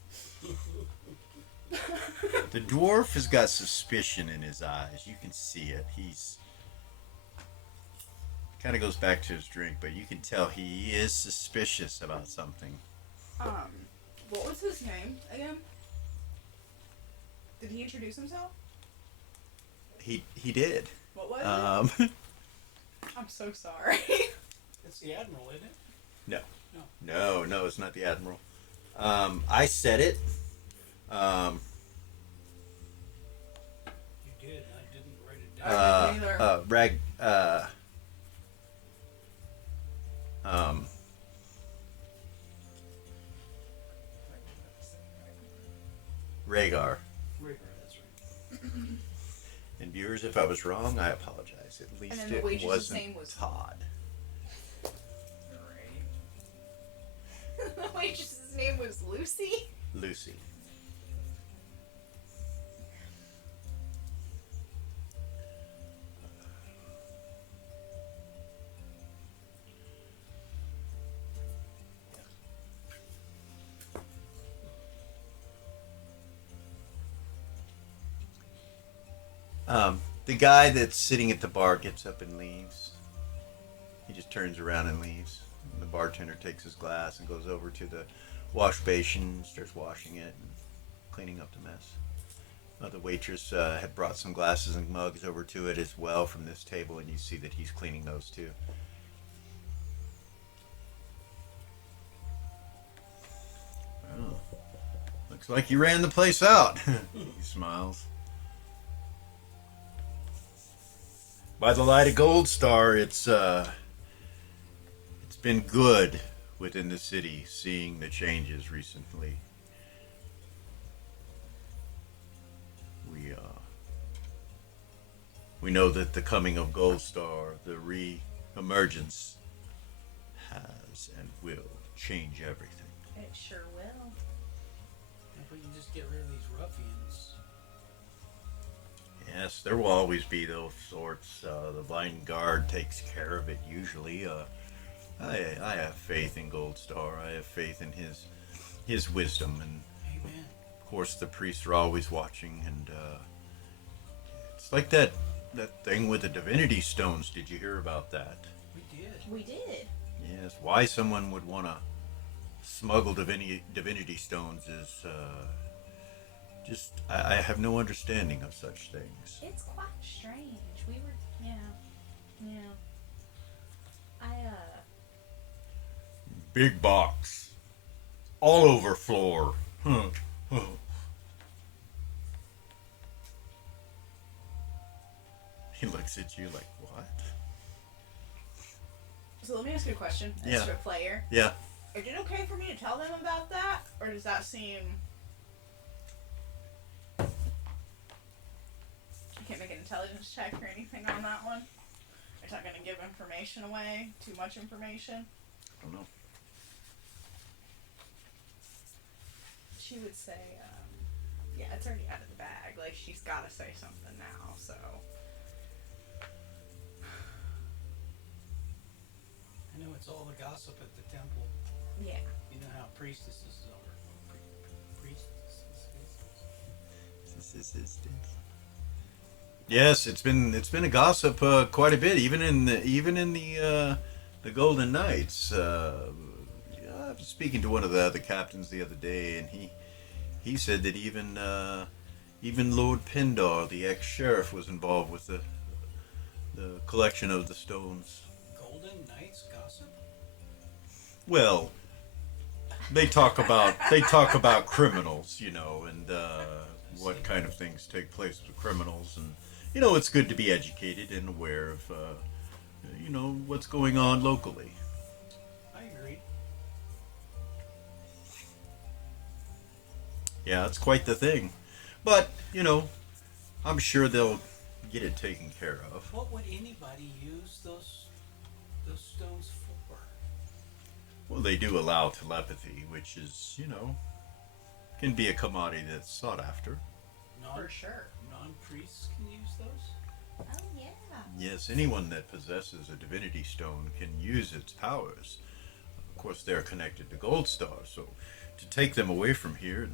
The dwarf has got suspicion in his eyes. You can see it. He's kind of goes back to his drink, but you can tell he is suspicious about something. What was his name again? Did he introduce himself? He did. What was it? I'm so sorry. It's the Admiral, isn't it? No, it's not the Admiral. I said it. You did. I didn't write it down. I didn't either. Rhaegar. Rigor, that's right. And viewers, if I was wrong, I apologize. At least then the it waitress's wasn't name was- Todd. The waitress's name was Lucy? Lucy. The guy that's sitting at the bar gets up and leaves. He just turns around and leaves. And the bartender takes his glass and goes over to the wash basin and starts washing it and cleaning up the mess. The waitress had brought some glasses and mugs over to it as well from this table, and you see that he's cleaning those too. Oh, looks like you ran the place out. He smiles. By the light of Gold Star, it's been good within the city, seeing the changes recently. We know that the coming of Gold Star, the re-emergence, has and will change everything. It sure will. If we can just get rid of these ruffians. Yes, there will always be those sorts. The Vine Guard takes care of it usually. I have faith in Gold Star. I have faith in his wisdom, and Amen. of course the priests are always watching. And it's like that thing with the divinity stones. Did you hear about that? We did. We did. Yes. Why someone would want to smuggle divinity stones is just I have no understanding of such things. It's quite strange. We were, yeah. Big box, all over floor. He looks at you like, what? So let me ask you a question Yeah. as a player. Yeah. Is it okay for me to tell them about that? Or does that seem... I can't make an intelligence check or anything on that one? It's not going to give information away? Too much information? I don't know. She would say, yeah, it's already out of the bag. Like, she's got to say something now, so... I know it's all the gossip at the temple. Yeah. You know how priestesses are. Priestesses. Yes, it's been a gossip quite a bit, even in the Golden Knights. I was speaking to one of the captains the other day, and he said that even Lord Pindar, the ex-sheriff, was involved with the collection of the stones. Golden Knights gossip? Well, they talk about criminals, you know, and what kind of things take place with criminals, and you know, it's good to be educated and aware of you know, what's going on locally. I agree. Yeah, it's quite the thing, but you know, I'm sure they'll get it taken care of. What would anybody use those stones for? Well, they do allow telepathy, which is, you know, can be a commodity that's sought after. For sure. Non-priests can use those? Oh, yeah. Yes, anyone that possesses a divinity stone can use its powers. Of course, they're connected to Gold Star, so to take them away from here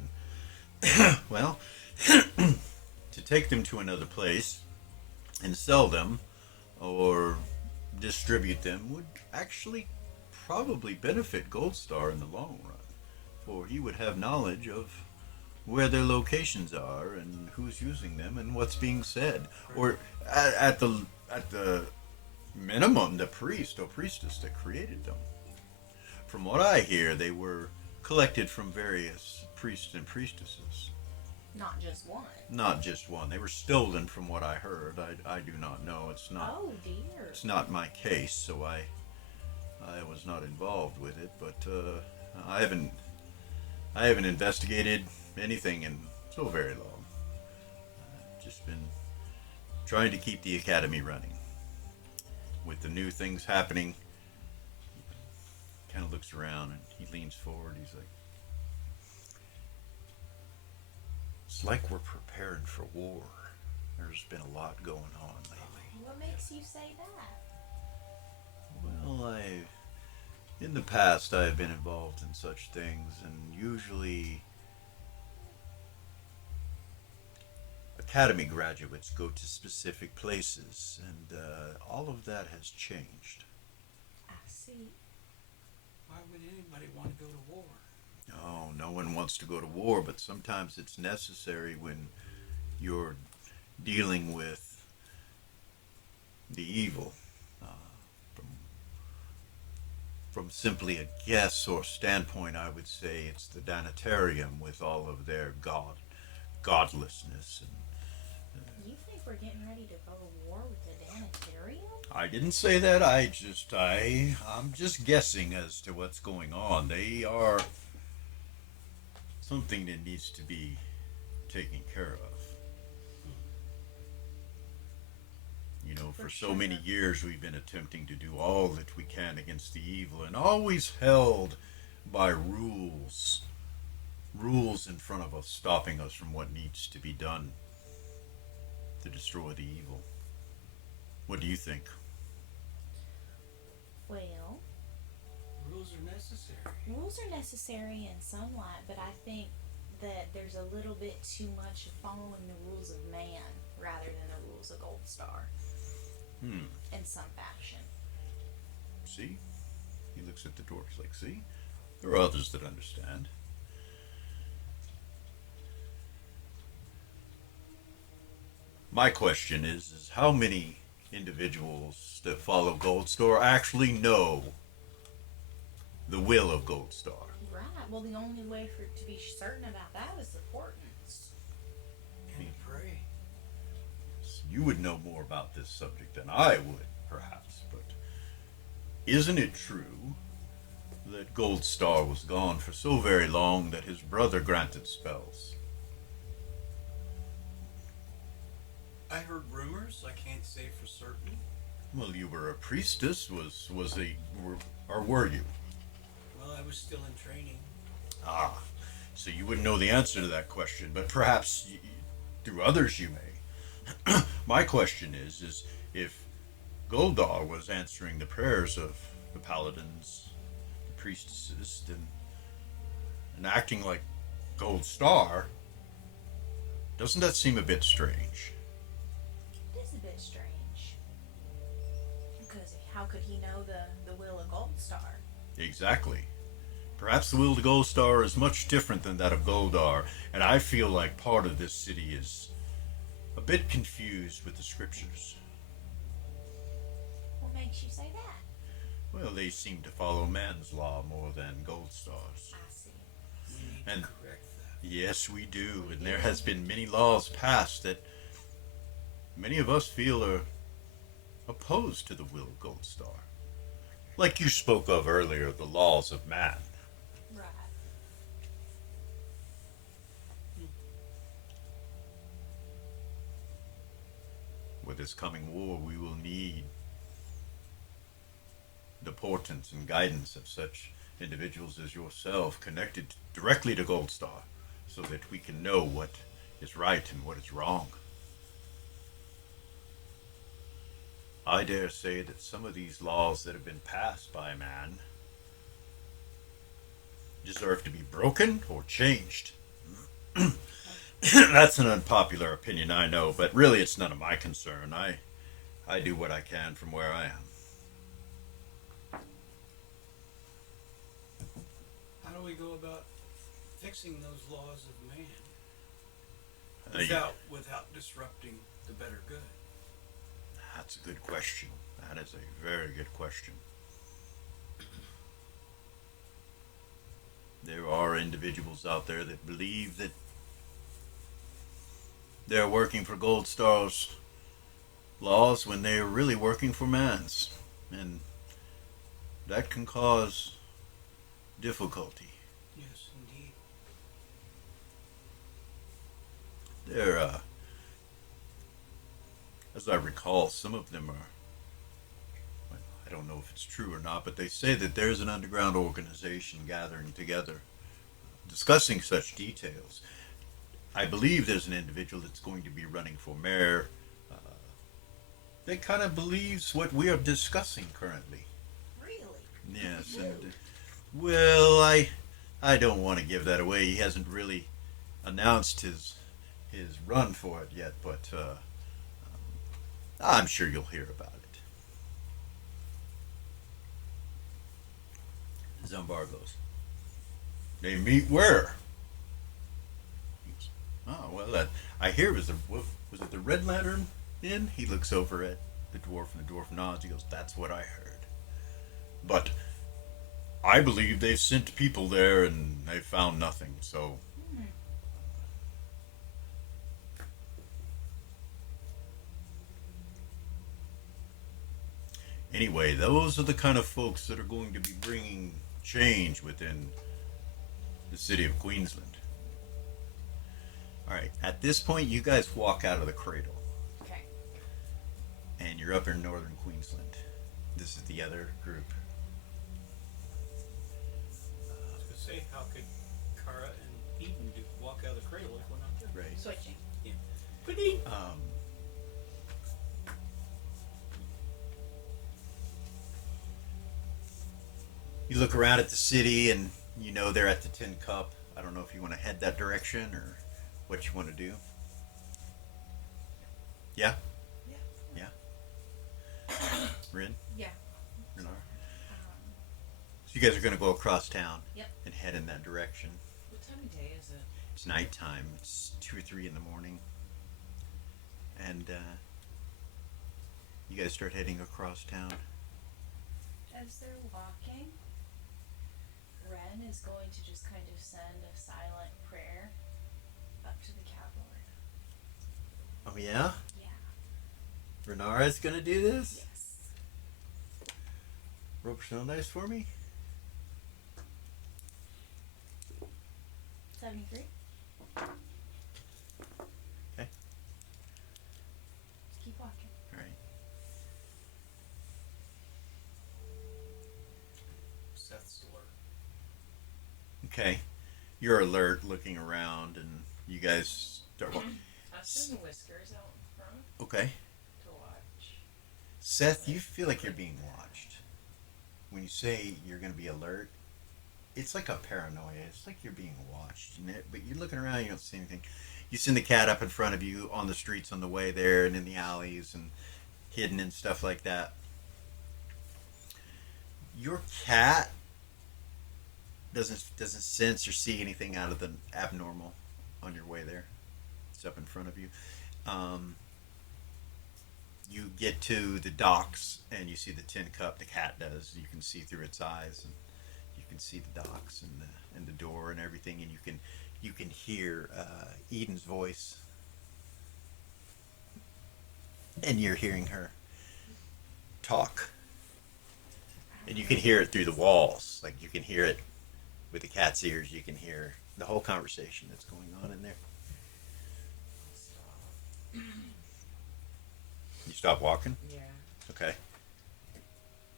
and, well, to take them to another place and sell them or distribute them would actually probably benefit Gold Star in the long run, for he would have knowledge of where their locations are and who's using them and what's being said, or at the minimum, the priest or priestess that created them. From what I hear, they were collected from various priests and priestesses. Not just one. Not just one. They were stolen, from what I heard. I do not know. It's not. Oh, dear. It's not my case, so I was not involved with it. But I haven't investigated anything in so very long. I've just been trying to keep the academy running. With the new things happening, he kind of looks around and he leans forward. He's like, it's like we're preparing for war. There's been a lot going on lately. What makes you say that? Well, in the past, I have been involved in such things, and usually academy graduates go to specific places, and all of that has changed. I see. Why would anybody want to go to war? Oh, no one wants to go to war, but sometimes it's necessary when you're dealing with the evil. Uh, from, from simply a guess or standpoint, I would say it's the Danitarium with all of their godlessness. And You think we're getting ready to go to war with the Danitarium? I didn't say that. I'm just guessing as to what's going on. They are something that needs to be taken care of. You know, for so many years we've been attempting to do all that we can against the evil and always held by rules. Rules in front of us stopping us from what needs to be done to destroy the evil. What do you think? Well, Rules are necessary. rules are necessary in somewhat, but I think that there's a little bit too much of following the rules of man rather than the rules of Gold Star in some fashion. See? He looks at the door. He's like, see? There are others that understand. My question is how many individuals that follow Gold Star actually know the will of Gold Star? Right. Well, the only way for to be certain about that is the Portents. And pray. You would know more about this subject than I would, perhaps, but isn't it true that Gold Star was gone for so very long that his brother granted spells? I heard rumors. I can't say for certain. Well, you were a priestess, or were you? Well, I was still in training. Ah, so you wouldn't know the answer to that question, but perhaps through others you may. My question is if Goldar was answering the prayers of the paladins, the priestesses, and acting like Gold Star, doesn't that seem a bit strange? It is a bit strange. Because how could he know the will of Gold Star? Exactly. Perhaps the will of Gold Star is much different than that of Goldar, and I feel like part of this city is a bit confused with the scriptures. What makes you say that? Well, they seem to follow man's law more than Gold Star's. I see. We need And- to correct that. Yes, we do, and there has been many laws passed that many of us feel are opposed to the will of Gold Star. Like you spoke of earlier, the laws of man. Right. With this coming war, we will need the portents and guidance of such individuals as yourself connected directly to Gold Star so that we can know what is right and what is wrong. I dare say that some of these laws that have been passed by man deserve to be broken or changed. That's an unpopular opinion, I know, but really it's none of my concern. I do what I can from where I am. How do we go about fixing those laws of man Uh, without disrupting the better good? That's a good question. That is a very good question. There are individuals out there that believe that they're working for Gold Star's laws when they're really working for man's. And that can cause difficulty. Yes, indeed. There, as I recall, some of them are, well, I don't know if it's true or not, but they say that there's an underground organization gathering together, discussing such details. I believe there's an individual that's going to be running for mayor that kind of believes what we are discussing currently. Really? Yes, and well, I don't want to give that away. He hasn't really announced his run for it yet, but I'm sure you'll hear about it. Zambar goes, they meet where? He goes, oh, well, I hear was it the Red Lantern Inn? He looks over at the dwarf, and the dwarf nods. He goes, "That's what I heard. But I believe they've sent people there and they found nothing. So anyway, those are the kind of folks that are going to be bringing change within the city of Queensland." All right. At this point, you guys walk out of the cradle, Okay. and you're up in northern Queensland. This is the other group. I was gonna say, how could Kara and Eden walk out of the cradle if we're not there? Right. Switching. Ba-ding. You look around at the city, and you know they're at the Tin Cup. I don't know if you want to head that direction or what you want to do. Yeah? Yeah. Yeah? Rin? Yeah. Renar? So you guys are going to go across town Yep. and head in that direction. What time of day is it? It's nighttime. It's 2 or 3 in the morning. And you guys start heading across town. As they're walking, Ren is going to just kind of send a silent prayer up to the cat lord. Oh, yeah? Yeah. Renara's going to do this? Yes. Roll snow dice for me? 73. Okay. Just keep walking. All right. Seth's alert. Okay. You're alert, looking around, and you guys start walking. I'll send Whiskers out in front Okay. to watch. Seth, you feel like you're being watched. When you say you're going to be alert, it's like a paranoia. It's like you're being watched. But you're looking around, you don't see anything. You send the cat up in front of you on the streets on the way there and in the alleys and hidden and stuff like that. Your cat doesn't sense or see anything out of the abnormal on your way there. It's up in front of you. You get to the docks and you see the tin cup. The cat does. You can see through its eyes, and you can see the docks and the door and everything, and you can hear Eden's voice, and you're hearing her talk, and you can hear it through the walls. Like you can hear it with the cat's ears. You can hear the whole conversation that's going on in there. You stop walking? Yeah. Okay.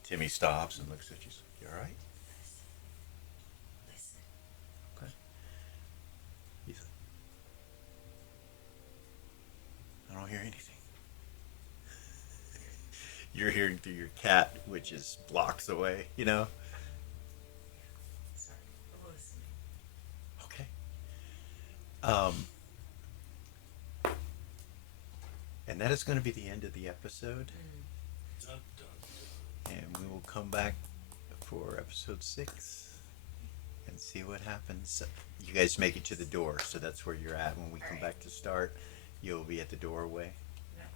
Timmy stops and looks at you. You all right? Listen. Okay. He's like, I don't hear anything. You're hearing through your cat, which is blocks away, you know? Sorry. I'm listening. Okay. And that is going to be the end of the episode. Dun, dun, And we will come back for episode 6 and see what happens. You guys make it to the door, so that's where you're at when we come back to start. You'll be at the doorway.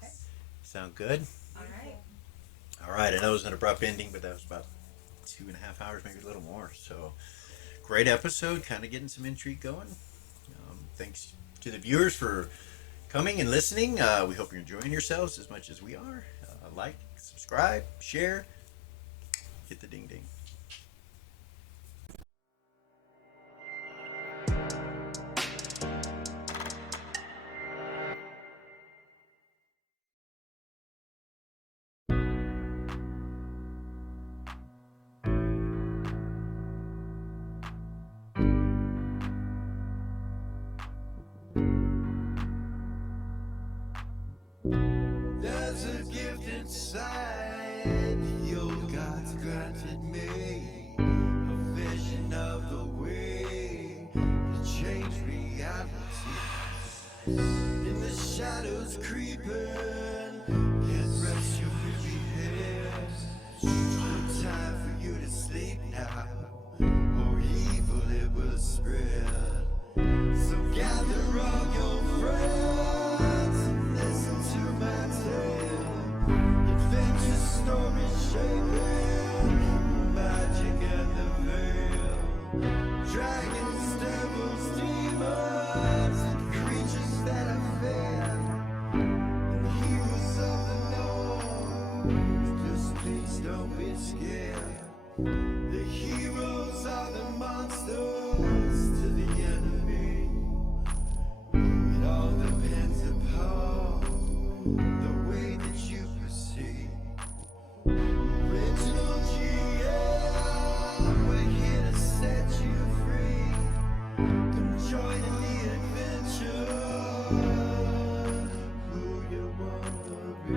Nice. Sound good? All right. All right. I know it was an abrupt ending, but that was about 2.5 hours, maybe a little more. So great episode, kind of getting some intrigue going. Thanks to the viewers for coming and listening. We hope you're enjoying yourselves as much as we are. Like, subscribe, share, hit the ding ding. There's a gift inside your God's granted me, a vision of the way to change reality. In the shadows creeping, can't rest your weary head. No time for you to sleep now, or evil it will spread. So gather all your friends. joining the adventure. Who you wanna be?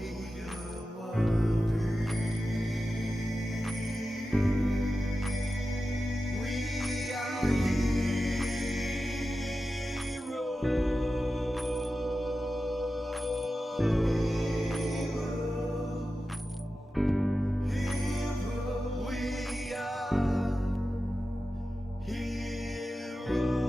Who you wanna be? We are heroes. We are heroes.